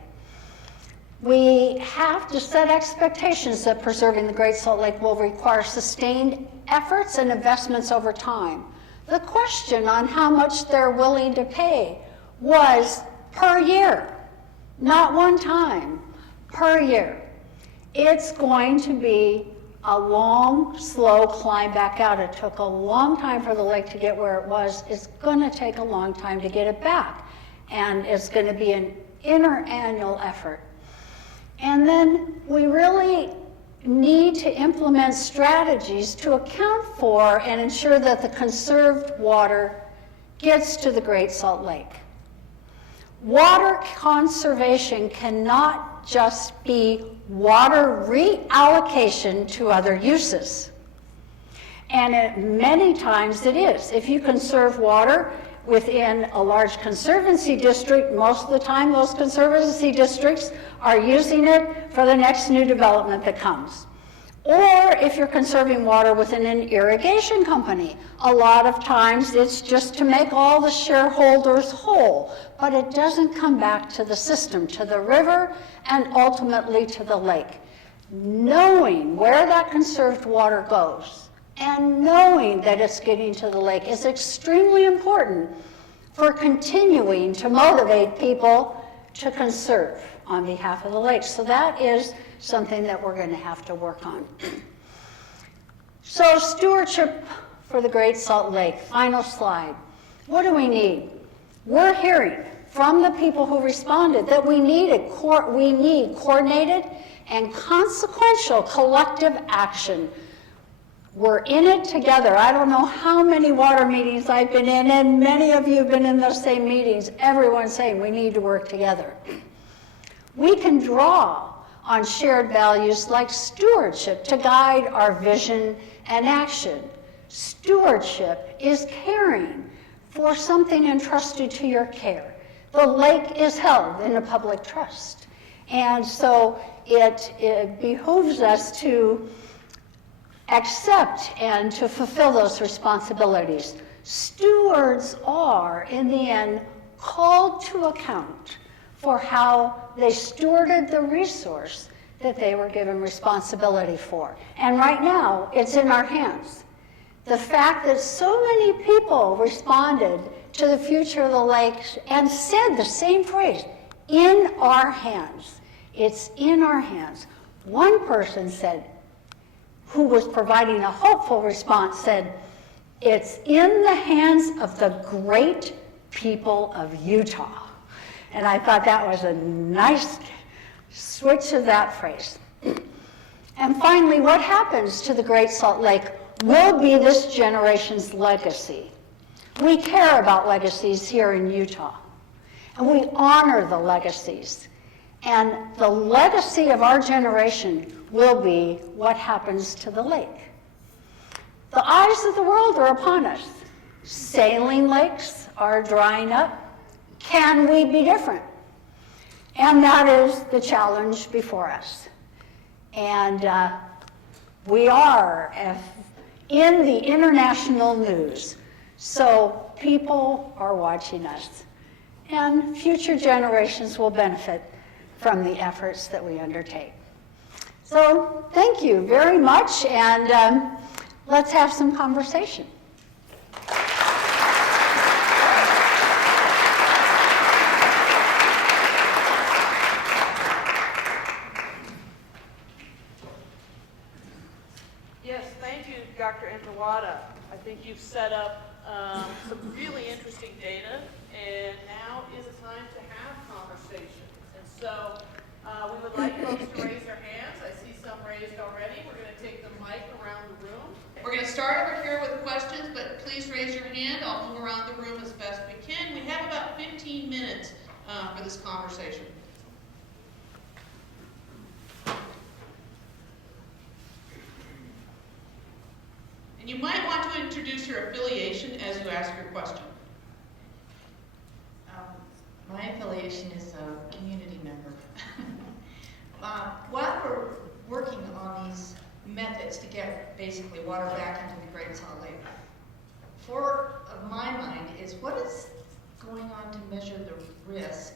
We we have to set expectations that preserving the Great Salt Lake will require sustained efforts and investments over time. The question on how much they're willing to pay was per year, not one time, per year. It's going to be a long, slow climb back out. It took a long time for the lake to get where it was. It's going to take a long time to get it back. And it's going to be an interannual effort. And then we really need to implement strategies to account for and ensure that the conserved water gets to the Great Salt Lake. Water conservation cannot just be water reallocation to other uses. And many times it is. If you conserve water within a large conservancy district, most of the time those conservancy districts are using it for the next new development that comes. Or if you're conserving water within an irrigation company, a lot of times it's just to make all the shareholders whole, but it doesn't come back to the system, to the river, and ultimately to the lake. Knowing where that conserved water goes and knowing that it's getting to the lake is extremely important for continuing to motivate people to conserve on behalf of the lake. So that is something that we're going to have to work on. So stewardship for the Great Salt Lake, final slide. What do we need? We're hearing from the people who responded that we need coordinated and consequential collective action. We're in it together. I don't know how many water meetings I've been in, and many of you have been in those same meetings. Everyone's saying we need to work together. We can draw on shared values like stewardship to guide our vision and action. Stewardship is caring for something entrusted to your care. The lake is held in a public trust. And so it behooves us to accept and to fulfill those responsibilities. Stewards are, in the end, called to account for how they stewarded the resource that they were given responsibility for. And right now, it's in our hands. The fact that so many people responded to the future of the lake and said the same phrase, in our hands. It's in our hands. One person said, who was providing a hopeful response, said, it's in the hands of the great people of Utah. And I thought that was a nice switch of that phrase. And finally, what happens to the Great Salt Lake will be this generation's legacy. We care about legacies here in Utah, and we honor the legacies. And the legacy of our generation will be what happens to the lake. The eyes of the world are upon us. Saline lakes are drying up. Can we be different? And that is the challenge before us. And we are in the international news. So people are watching us. And future generations will benefit from the efforts that we undertake. So thank you very much, and let's have some conversation. Yes, thank you, Dr. Endter-Wada. I think you've set up some really interesting data, and now is a time to have conversation. And so we would like folks to raise their hands. I see some raised already. We're going to take the mic around the room. We're going to start over here with questions, but please raise your hand. I'll move around the room as best we can. We have about 15 minutes for this conversation. And you might want to introduce your affiliation as you ask your question. My affiliation is a community member. While we're working on these methods to get basically water back into the Great Salt Lake, for my mind is what is going on to measure the risk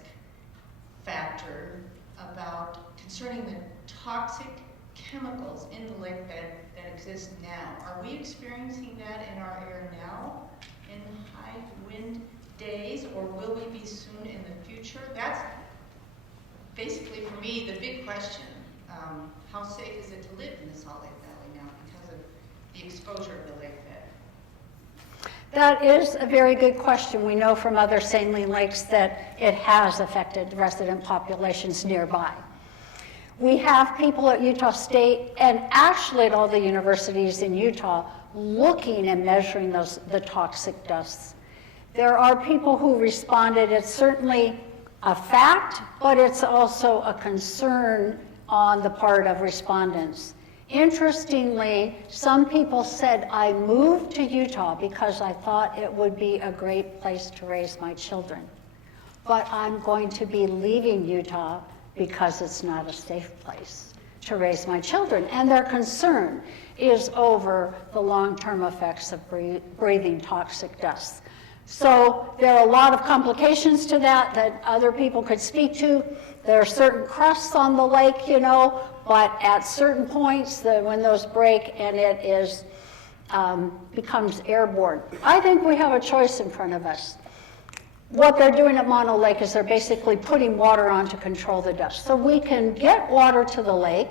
factor about concerning the toxic chemicals in the lake bed that exist now. Are we experiencing that in our air now in high wind days, or will we be soon in the future? That's basically, for me, the big question. How safe is it to live in the Salt Lake Valley now because of the exposure of the lake bed? That is a very good question. We know from other saline lakes that it has affected resident populations nearby. We have people at Utah State and actually at all the universities in Utah looking and measuring the toxic dusts. There are people who responded. It's certainly a fact, but it's also a concern on the part of respondents. Interestingly, some people said, I moved to Utah because I thought it would be a great place to raise my children. But I'm going to be leaving Utah because it's not a safe place to raise my children. And their concern is over the long-term effects of breathing toxic dust. So there are a lot of complications to that other people could speak to. There are certain crusts on the lake, you know, but at certain points, when those break and it is becomes airborne. I think we have a choice in front of us. What they're doing at Mono Lake is they're basically putting water on to control the dust. So we can get water to the lake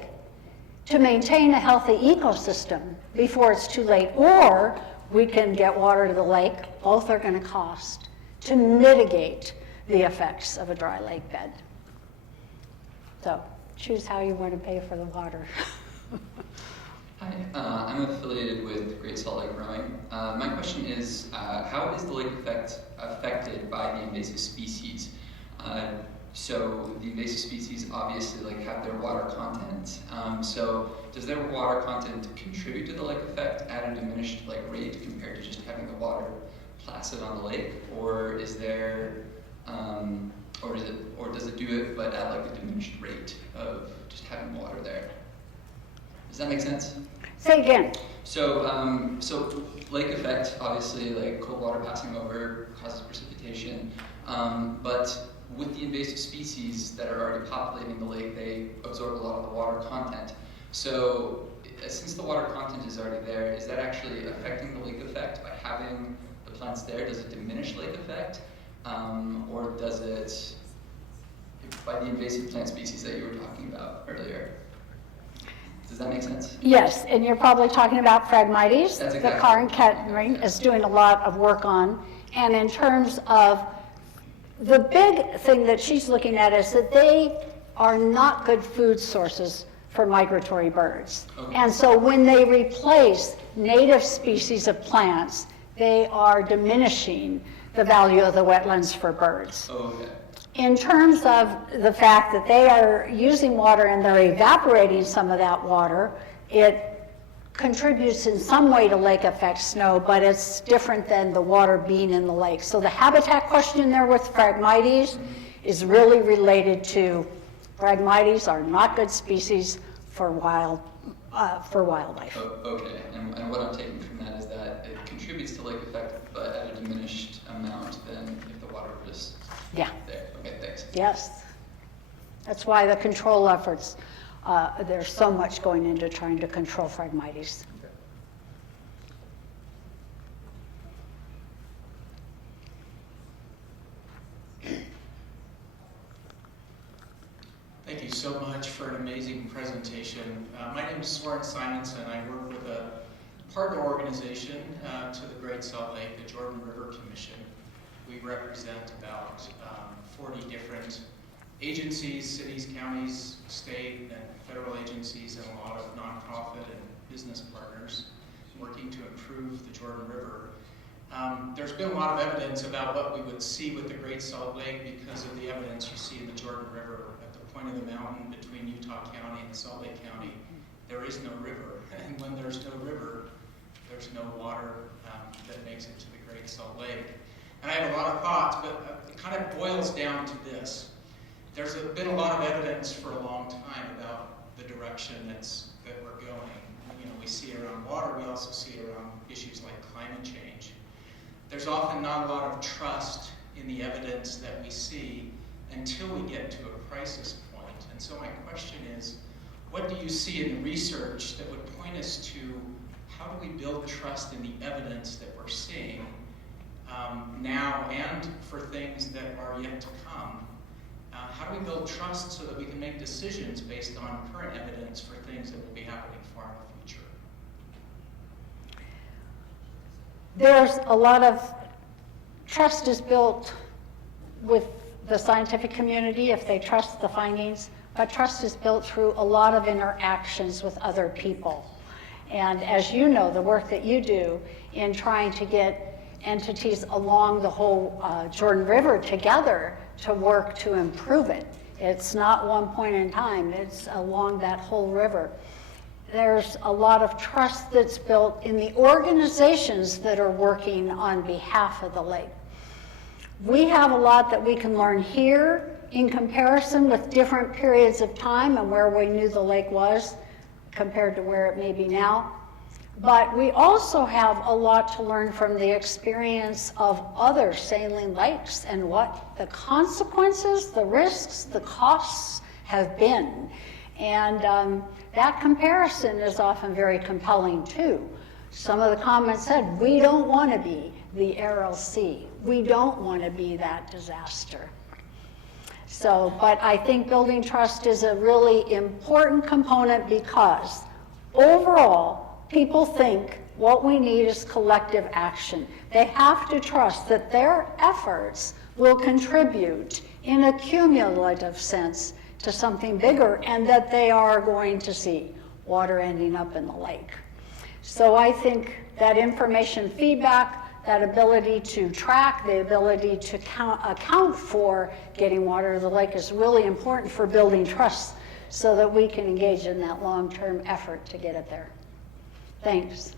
to maintain a healthy ecosystem before it's too late, or we can get water to the lake. Both are going to cost to mitigate the effects of a dry lake bed. So choose how you want to pay for the water. Hi, I'm affiliated with Great Salt Lake Rowing. My question is, how is the lake affected by the invasive species? So the invasive species obviously have their water content. So does their water content contribute to the lake effect at a diminished rate compared to just having the water placid on the lake, or is there, or does it do it but at a diminished rate of just having water there? Does that make sense? Say again. So, so lake effect, obviously, cold water passing over causes precipitation, but with the invasive species that are already populating the lake, they absorb a lot of the water content. So, since the water content is already there, is that actually affecting the lake effect by having the plants there? Does it diminish lake effect, or does it, by the invasive plant species that you were talking about earlier? Does that make sense? Yes, and you're probably talking about Phragmites. That's exactly. The Karen Kettering is doing a lot of work on. And in terms of the big thing that she's looking at is that they are not good food sources for migratory birds. Okay. And so when they replace native species of plants, they are diminishing the value of the wetlands for birds. Okay. In terms of the fact that they are using water and they're evaporating some of that water, it contributes in some way to lake effect snow, but it's different than the water being in the lake. So the habitat question there with Phragmites is really related to Phragmites are not good species for wildlife. Oh, okay, and what I'm taking from that is that it contributes to lake effect, but at a diminished amount than if the water were just Yeah. there. Okay, thanks. Yes. That's why the control efforts, there's so much going into trying to control Phragmites. Thank you so much for an amazing presentation. My name is Soren Simonson. I work with a partner organization to the Great Salt Lake, the Jordan River Commission. We represent about 40 different agencies, cities, counties, state and federal agencies, and a lot of nonprofit and business partners working to improve the Jordan River. There's been a lot of evidence about what we would see with the Great Salt Lake because of the evidence you see in the Jordan River. At the point of the mountain between Utah County and Salt Lake County, there is no river. And when there's no river, there's no water that makes it to the Great Salt Lake. And I have a lot of thoughts, but it kind of boils down to this. There's been a lot of evidence for a long time about the direction that we're going. You know, we see it around water, we also see it around issues like climate change. There's often not a lot of trust in the evidence that we see until we get to a crisis point. And so my question is, what do you see in the research that would point us to how do we build trust in the evidence that we're seeing now and for things that are yet to come? How do we build trust so that we can make decisions based on current evidence for things that will be happening far in the future? There's a lot of trust is built with the scientific community if they trust the findings, but trust is built through a lot of interactions with other people. And as you know, the work that you do in trying to get entities along the whole Jordan River together to work to improve it. It's not one point in time, it's along that whole river. There's a lot of trust that's built in the organizations that are working on behalf of the lake. We have a lot that we can learn here in comparison with different periods of time and where we knew the lake was compared to where it may be now. But we also have a lot to learn from the experience of other saline lakes and what the consequences, the risks, the costs have been. And that comparison is often very compelling too. Some of the comments said, we don't want to be the Aral Sea. We don't want to be that disaster. So, but I think building trust is a really important component because overall, people think what we need is collective action. They have to trust that their efforts will contribute in a cumulative sense to something bigger and that they are going to see water ending up in the lake. So I think that information feedback, that ability to track, the ability to account for getting water to the lake is really important for building trust so that we can engage in that long-term effort to get it there. Thanks.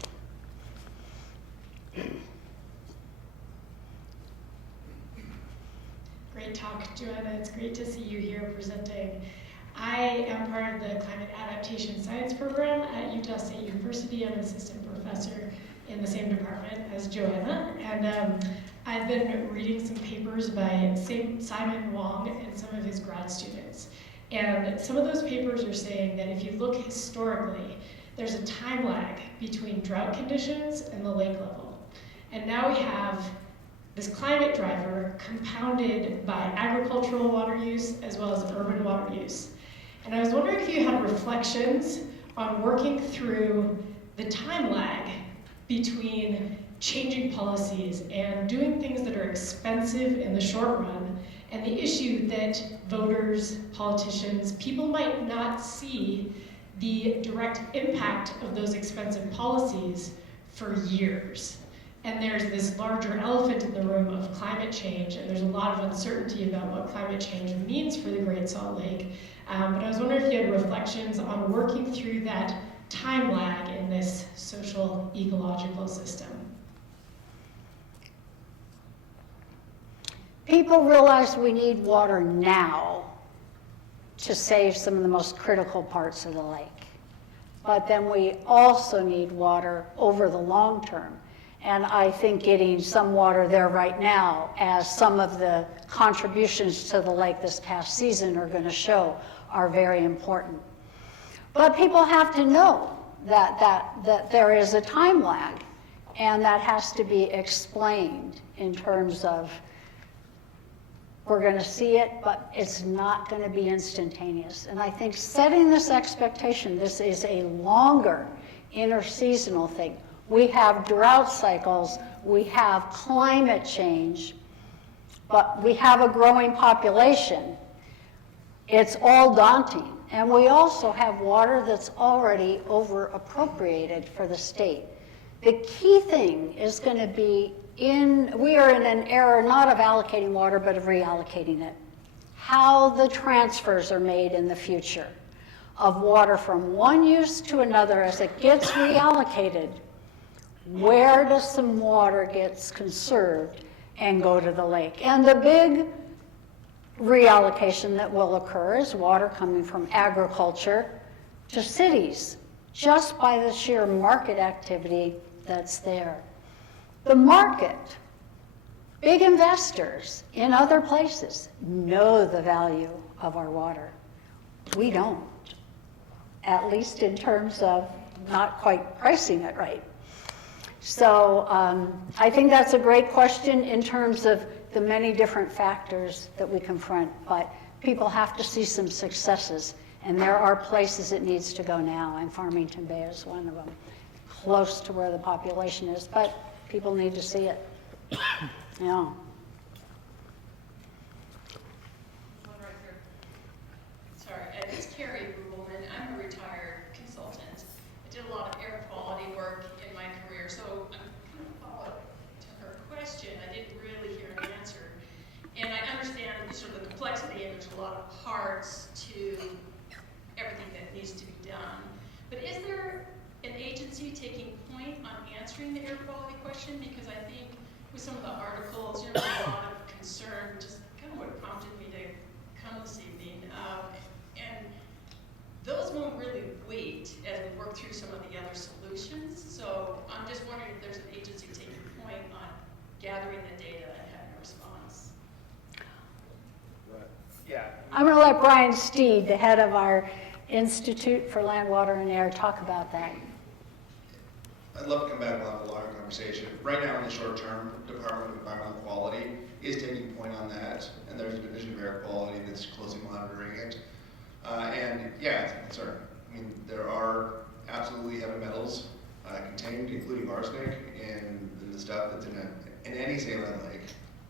Great talk, Joanna. It's great to see you here presenting. I am part of the Climate Adaptation Science program at Utah State University. I'm an assistant professor in the same department as Joanna. And I've been reading some papers by Simon Wong and some of his grad students. And some of those papers are saying that if you look historically, there's a time lag between drought conditions and the lake level. And now we have this climate driver compounded by agricultural water use as well as urban water use. And I was wondering if you had reflections on working through the time lag between changing policies and doing things that are expensive in the short run, and the issue that voters, politicians, people might not see the direct impact of those expensive policies for years. And there's this larger elephant in the room of climate change, and there's a lot of uncertainty about what climate change means for the Great Salt Lake. But I was wondering if you had reflections on working through that time lag in this social ecological system. People realize we need water now to save some of the most critical parts of the lake. But then we also need water over the long term. And I think getting some water there right now, as some of the contributions to the lake this past season are going to show, are very important. But people have to know that there is a time lag, and that has to be explained in terms of we're going to see it, but it's not going to be instantaneous. And I think setting this expectation, this is a longer interseasonal thing. We have drought cycles, we have climate change, but we have a growing population. It's all daunting. And we also have water that's already over appropriated for the state. The key thing is going to be we are in an era not of allocating water, but of reallocating it. How the transfers are made in the future of water from one use to another as it gets reallocated. Where does some water gets conserved and go to the lake? And the big reallocation that will occur is water coming from agriculture to cities, just by the sheer market activity that's there. The market, big investors in other places know the value of our water. We don't, at least in terms of not quite pricing it right. So I think that's a great question in terms of the many different factors that we confront, but people have to see some successes, and there are places it needs to go now, and Farmington Bay is one of them, close to where the population is, but people need to see it. Yeah. One right here. Sorry, it's Carrie Rubelman. I'm a retired consultant. I did a lot of air quality work in my career, so I'm going to follow up to her question. I didn't really hear an answer. And I understand sort of the complexity, and there's a lot of parts to everything that needs to be done. But is there an agency taking point on answering the air quality question? Because I think with some of the articles, there's a lot of concern, just kind of what prompted me to come this evening. And those won't really wait as we work through some of the other solutions. So I'm just wondering if there's an agency taking point on gathering the data and having a response. Yeah. I'm going to let Brian Steed, the head of our Institute for Land, Water, and Air, talk about that. I'd love to come back and have a longer conversation. Right now, in the short term, Department of Environmental Quality is taking point on that, and there's a Division of Air Quality that's closely monitoring it. And yeah, it's a concern. I mean, there are absolutely heavy metals contained, including arsenic, in the stuff that's in any saline lake,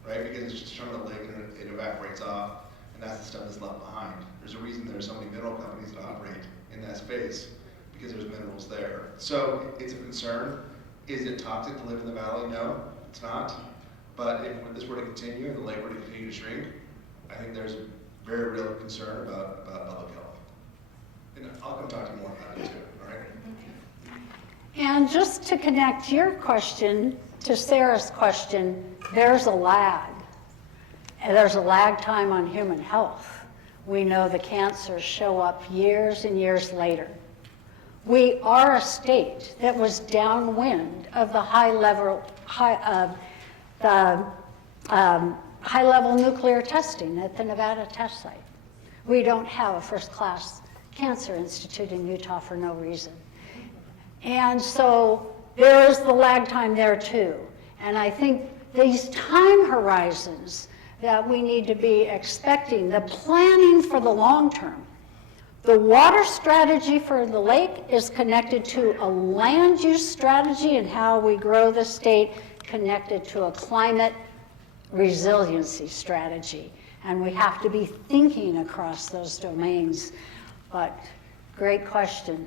right? Because it's just from the lake and it evaporates off, and that's the stuff that's left behind. There's a reason there's so many mineral companies that operate in that space, because there's minerals there. So it's a concern. Is it toxic to live in the valley? No, it's not. But if this were to continue and the lake were to continue to shrink, I think there's a very real concern about public health. And I'll come talk to you more about it too, all right? And just to connect your question to Sarah's question, there's a lag. And there's a lag time on human health. We know the cancers show up years and years later. We are a state that was downwind of the high-level nuclear testing at the Nevada test site. We don't have a first-class cancer institute in Utah for no reason. And so there is the lag time there too. And I think these time horizons that we need to be expecting, the planning for the long term. The water strategy for the lake is connected to a land use strategy and how we grow the state, connected to a climate resiliency strategy. And we have to be thinking across those domains. But great question.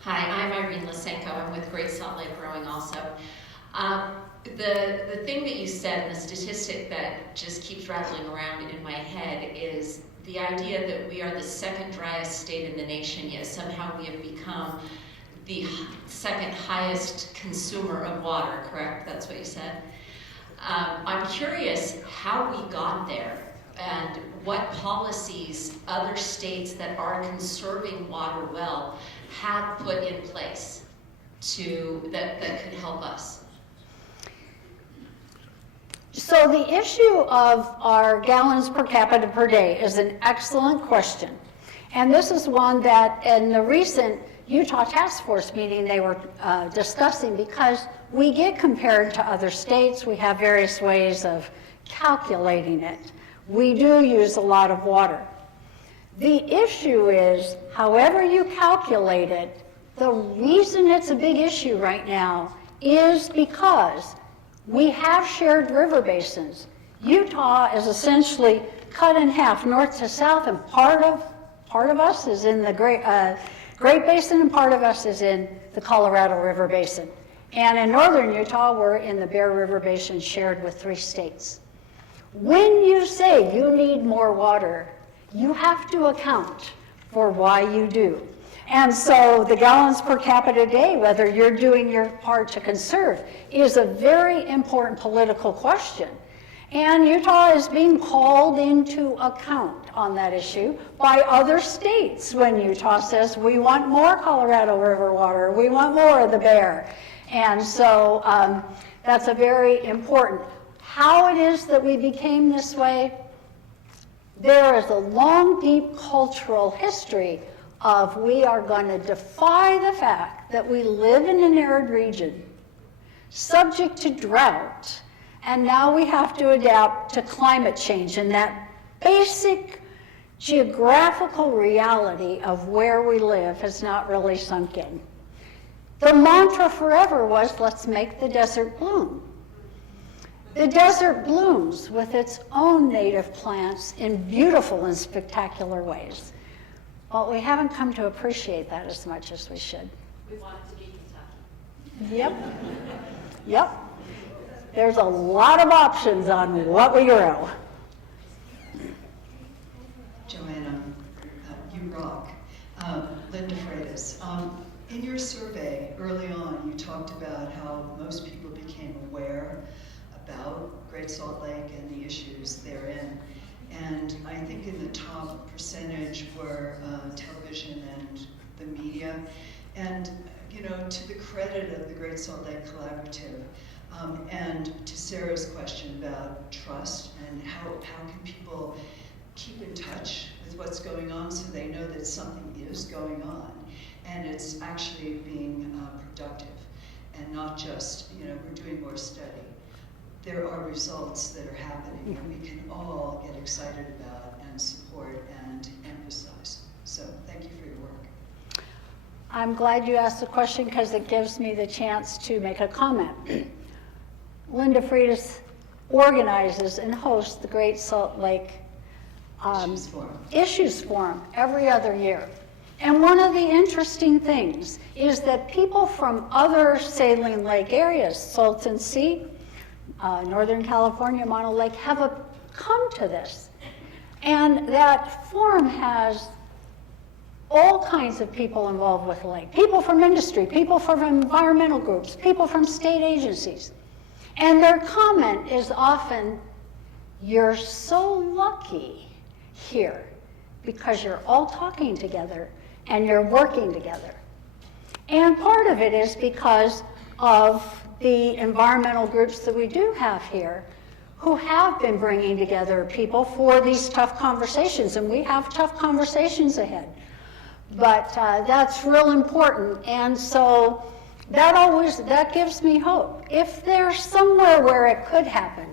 Hi, I'm Irene Lysenko. I'm with Great Salt Lake Growing also. The thing that you said, and the statistic that just keeps rattling around in my head, is the idea that we are the second driest state in the nation, yet somehow we have become the second highest consumer of water, correct? That's what you said? I'm curious how we got there and what policies other states that are conserving water well have put in place that could help us. So the issue of our gallons per capita per day is an excellent question. And this is one that in the recent Utah Task Force meeting they were discussing, because we get compared to other states. We have various ways of calculating it. We do use a lot of water. The issue is, however you calculate it, the reason it's a big issue right now is because we have shared river basins. Utah is essentially cut in half, north to south, and part of us is in the Great Basin, and part of us is in the Colorado River Basin. And in northern Utah, we're in the Bear River Basin, shared with 3 states. When you say you need more water, you have to account for why you do. And so the gallons per capita day, whether you're doing your part to conserve, is a very important political question. And Utah is being called into account on that issue by other states when Utah says, we want more Colorado River water, we want more of the Bear. And so that's a very important. How it is that we became this way, There is a long, deep cultural history of we are going to defy the fact that we live in an arid region, subject to drought, and now we have to adapt to climate change, and that basic geographical reality of where we live has not really sunk in. The mantra forever was, let's make the desert bloom. The desert blooms with its own native plants in beautiful and spectacular ways. But we haven't come to appreciate that as much as we should. We want it to be Kentucky. Yep. Yep. There's a lot of options on what we grow. Joanna, you rock. Linda Freitas, in your survey early on, you talked about how most people became aware about Great Salt Lake and the issues therein. And I think in the top percentage were television and the media. And, you know, to the credit of the Great Salt Lake Collaborative, and to Sarah's question about trust and how can people keep in touch with what's going on so they know that something is going on and it's actually being productive and not just, you know, we're doing more study. There are results that are happening and we can all get excited about and support and emphasize. So thank you for your work. I'm glad you asked the question because it gives me the chance to make a comment. Linda Freitas organizes and hosts the Great Salt Lake Issues Forum every other year. And one of the interesting things is that people from other saline lake areas, Salton Sea, Northern California, Mono Lake, have come to this. And that forum has all kinds of people involved with the lake. People from industry, people from environmental groups, people from state agencies. And their comment is often, you're so lucky here because you're all talking together and you're working together. And part of it is because of the environmental groups that we do have here who have been bringing together people for these tough conversations, and we have tough conversations ahead. But that's real important, and so that gives me hope. If there's somewhere where it could happen,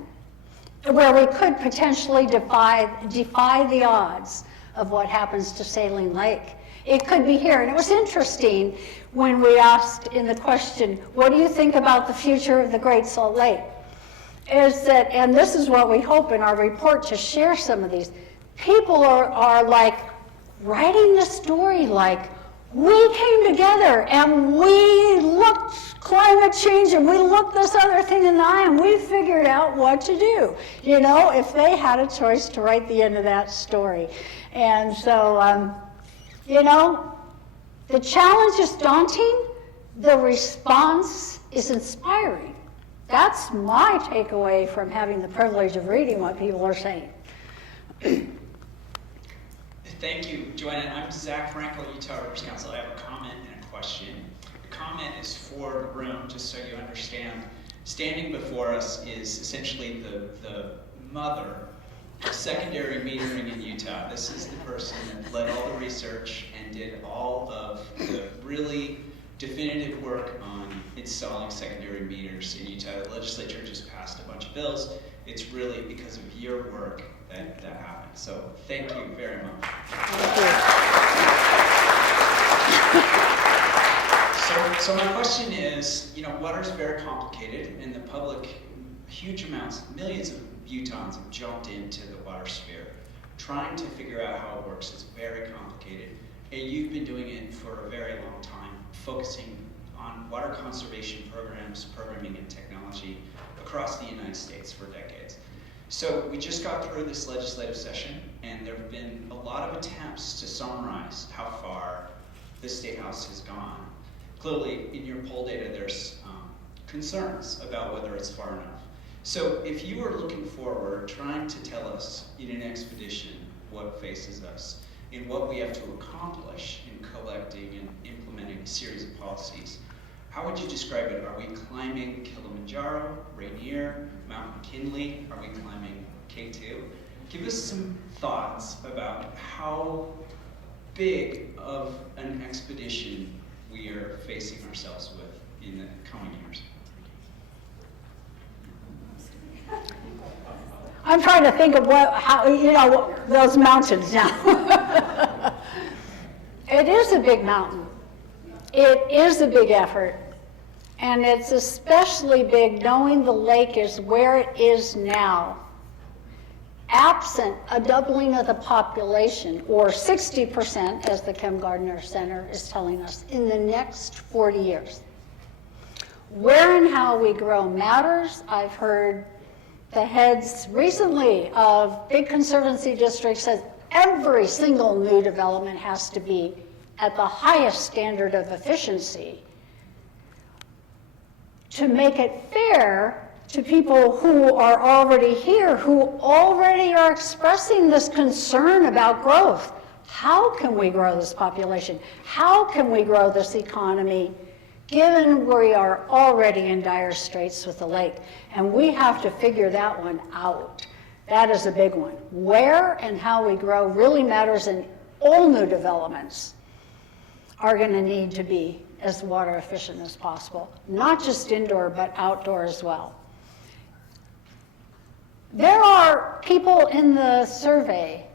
where we could potentially defy the odds of what happens to Saline Lake, it could be here. And it was interesting when we asked in the question, what do you think about the future of the Great Salt Lake? Is that, and this is what we hope in our report to share some of these, people are like writing the story like, we came together and we looked climate change and we looked this other thing in the eye and we figured out what to do. You know, if they had a choice to write the end of that story. And so, you know, the challenge is daunting, the response is inspiring. That's my takeaway from having the privilege of reading what people are saying. Thank you, Joanna. I'm Zach Frankel, Utah Rivers Council. I have a comment and a question. The comment is for the room, just so you understand. Standing before us is essentially the mother of secondary metering in Utah. This is the person that led all the research and did all of the really definitive work on installing secondary meters in Utah. The legislature just passed a bunch of bills. It's really because of your work that happened. So thank you very much. Thank you. So my question is, you know, water is very complicated, and the public, huge amounts, millions of Utahns have jumped into the water sphere. Trying to figure out how it works is very complicated, and you've been doing it for a very long time, focusing on water conservation programs, programming, and technology across the United States for decades. So we just got through this legislative session, and there have been a lot of attempts to summarize how far the State House has gone. Clearly, in your poll data, there's concerns about whether it's far enough. So if you were looking forward, trying to tell us in an expedition what faces us, and what we have to accomplish in collecting and implementing a series of policies, how would you describe it? Are we climbing Kilimanjaro, Rainier, Mount McKinley? Are we climbing K2? give us some thoughts about how big of an expedition we are facing ourselves with in the coming years. I'm trying to think of how those mountains now. It is a big mountain. It is a big effort. And it's especially big knowing the lake is where it is now. Absent a doubling of the population, or 60%, as the Kim Gardner Center is telling us, in the next 40 years. Where and how we grow matters. I've heard the heads recently of big conservancy districts says every single new development has to be at the highest standard of efficiency to make it fair to people who are already here, who already are expressing this concern about growth. How can we grow this population? How can we grow this economy, given we are already in dire straits with the lake? And we have to figure that one out. That is a big one. Where and how we grow really matters, and all new developments are going to need to be as water efficient as possible, not just indoor, but outdoor as well. There are people in the survey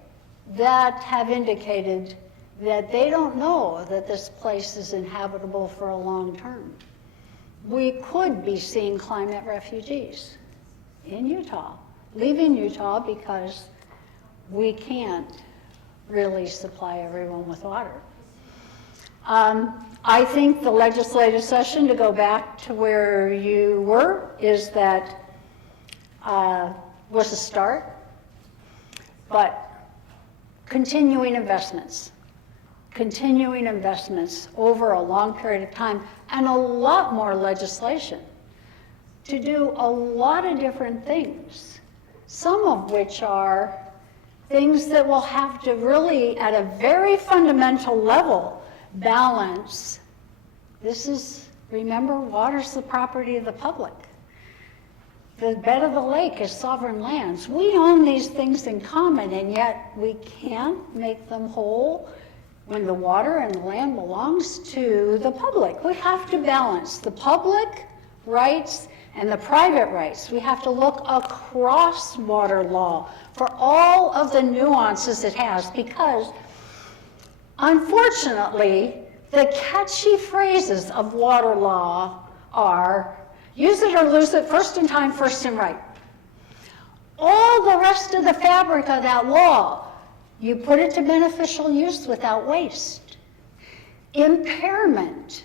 that have indicated that they don't know that this place is inhabitable for a long term. We could be seeing climate refugees in Utah, leaving Utah because we can't really supply everyone with water. I think the legislative session, to go back to where you were, is that was a start, but continuing investments over a long period of time, and a lot more legislation to do a lot of different things, some of which are things that will have to really, at a very fundamental level, balance. This is, remember, water's the property of the public. The bed of the lake is sovereign lands. We own these things in common, and yet we can't make them whole when the water and the land belongs to the public. We have to balance the public rights and the private rights. We have to look across water law for all of the nuances it has, because unfortunately, the catchy phrases of water law are use it or lose it, first in time, first in right. All the rest of the fabric of that law, you put it to beneficial use without waste. Impairment.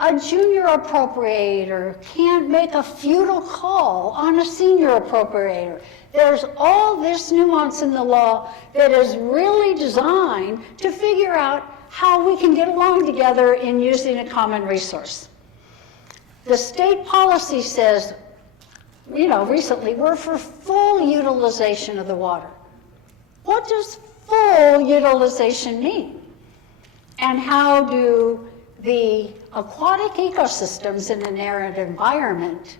A junior appropriator can't make a futile call on a senior appropriator. There's all this nuance in the law that is really designed to figure out how we can get along together in using a common resource. The state policy says, recently, we're for full utilization of the water. What does full utilization mean? And how do the aquatic ecosystems in an arid environment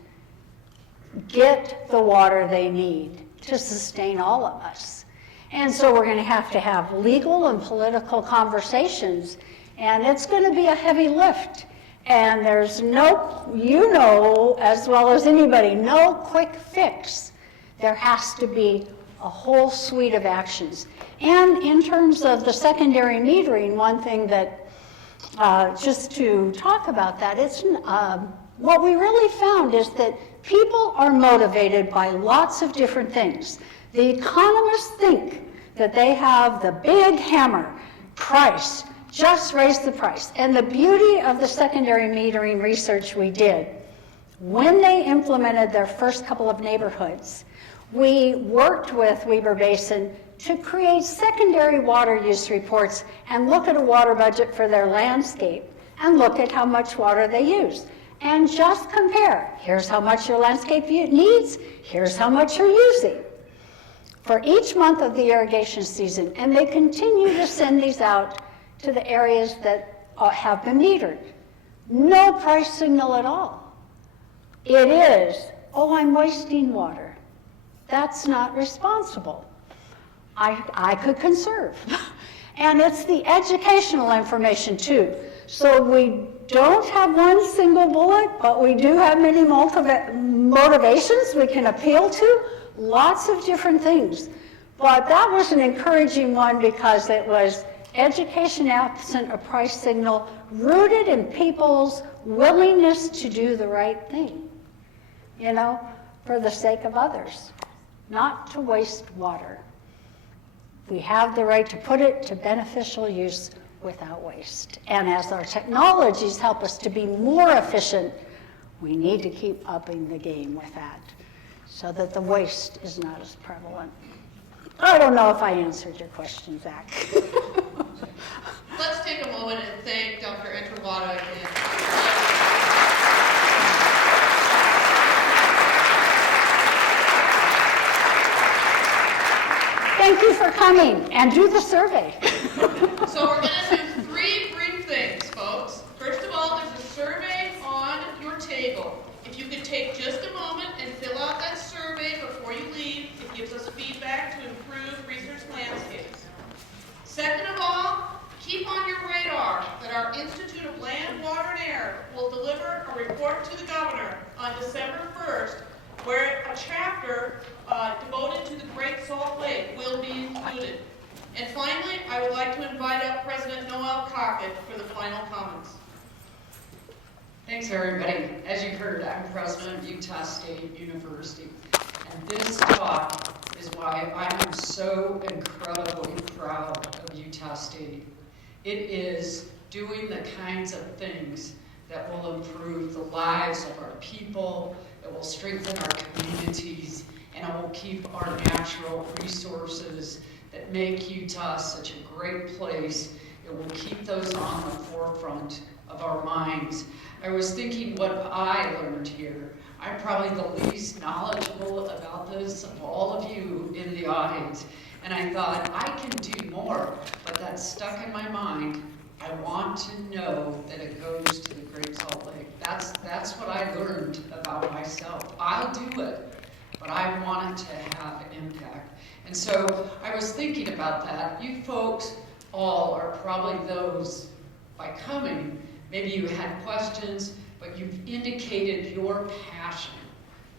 get the water they need to sustain all of us? And so we're going to have legal and political conversations, and it's going to be a heavy lift. And there's no, as well as anybody, no quick fix. There has to be a whole suite of actions. And in terms of the secondary metering, one thing that, just to talk about that, it's what we really found is that people are motivated by lots of different things. The economists think that they have the big hammer, price. Just raise the price. And the beauty of the secondary metering research we did, when they implemented their first couple of neighborhoods, we worked with Weber Basin to create secondary water use reports and look at a water budget for their landscape and look at how much water they use. And just compare. Here's how much your landscape needs. Here's how much you're using for each month of the irrigation season. And they continue to send these out to the areas that have been metered. No price signal at all. It is, oh, I'm wasting water. That's not responsible. I could conserve. And it's the educational information too. So we don't have one single bullet, but we do have many motivations we can appeal to, lots of different things. But that was an encouraging one because it was education absent a price signal, rooted in people's willingness to do the right thing, you know, for the sake of others, not to waste water. We have the right to put it to beneficial use without waste. And as our technologies help us to be more efficient, we need to keep upping the game with that so that the waste is not as prevalent. I don't know if I answered your question, Zach. Let's take a moment and thank Dr. Endter-Wada again. Thank you for coming, and do the survey. So we're going to do 3 brief things, folks. First of all, there's a survey on your table. If you could take just a moment and fill out that survey before you leave, it gives us feedback to improve research landscapes. Second of all, keep on your radar that our Institute of Land, Water, and Air will deliver a report to the governor on December 1st, where a chapter devoted to the Great Salt Lake will be included. And finally, I would like to invite up President Noel Cockett for the final comments. Thanks, everybody. As you heard, I'm president of Utah State University. And this talk is why I am so incredibly proud of Utah State. It is doing the kinds of things that will improve the lives of our people, that will strengthen our communities, and it will keep our natural resources that make Utah such a great place. It will keep those on the forefront of our minds. I was thinking what I learned here. I'm probably the least knowledgeable about this of all of you in the audience. And I thought, I can do more, but that stuck in my mind. I want to know that it goes to the Great Salt Lake. That's what I learned about myself. I'll do it, but I want it to have impact. And so I was thinking about that. You folks all are probably those, by coming, maybe you had questions, but you've indicated your passion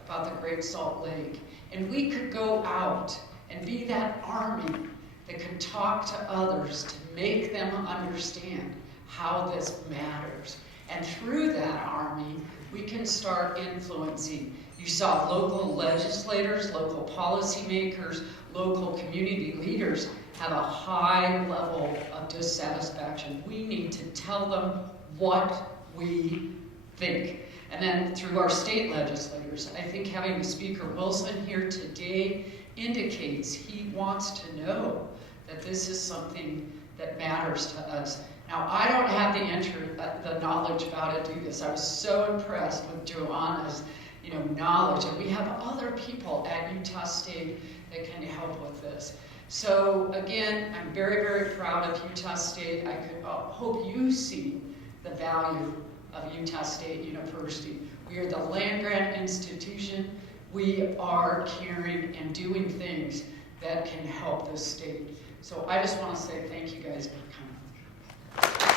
about the Great Salt Lake. And we could go out and be that army that could talk to others to make them understand how this matters. And through that army, we can start influencing. You saw local legislators, local policymakers, local community leaders have a high level of dissatisfaction. We need to tell them what we think. And then through our state legislators, I think having Speaker Wilson here today indicates he wants to know that this is something that matters to us. Now, I don't have the knowledge of how to do this. I was so impressed with Joanna's knowledge, and we have other people at Utah State that can help with this. So again, I'm very, very proud of Utah State. I hope you see the value of Utah State University. We are the land-grant institution. We are caring and doing things that can help this state. So I just want to say thank you guys for coming.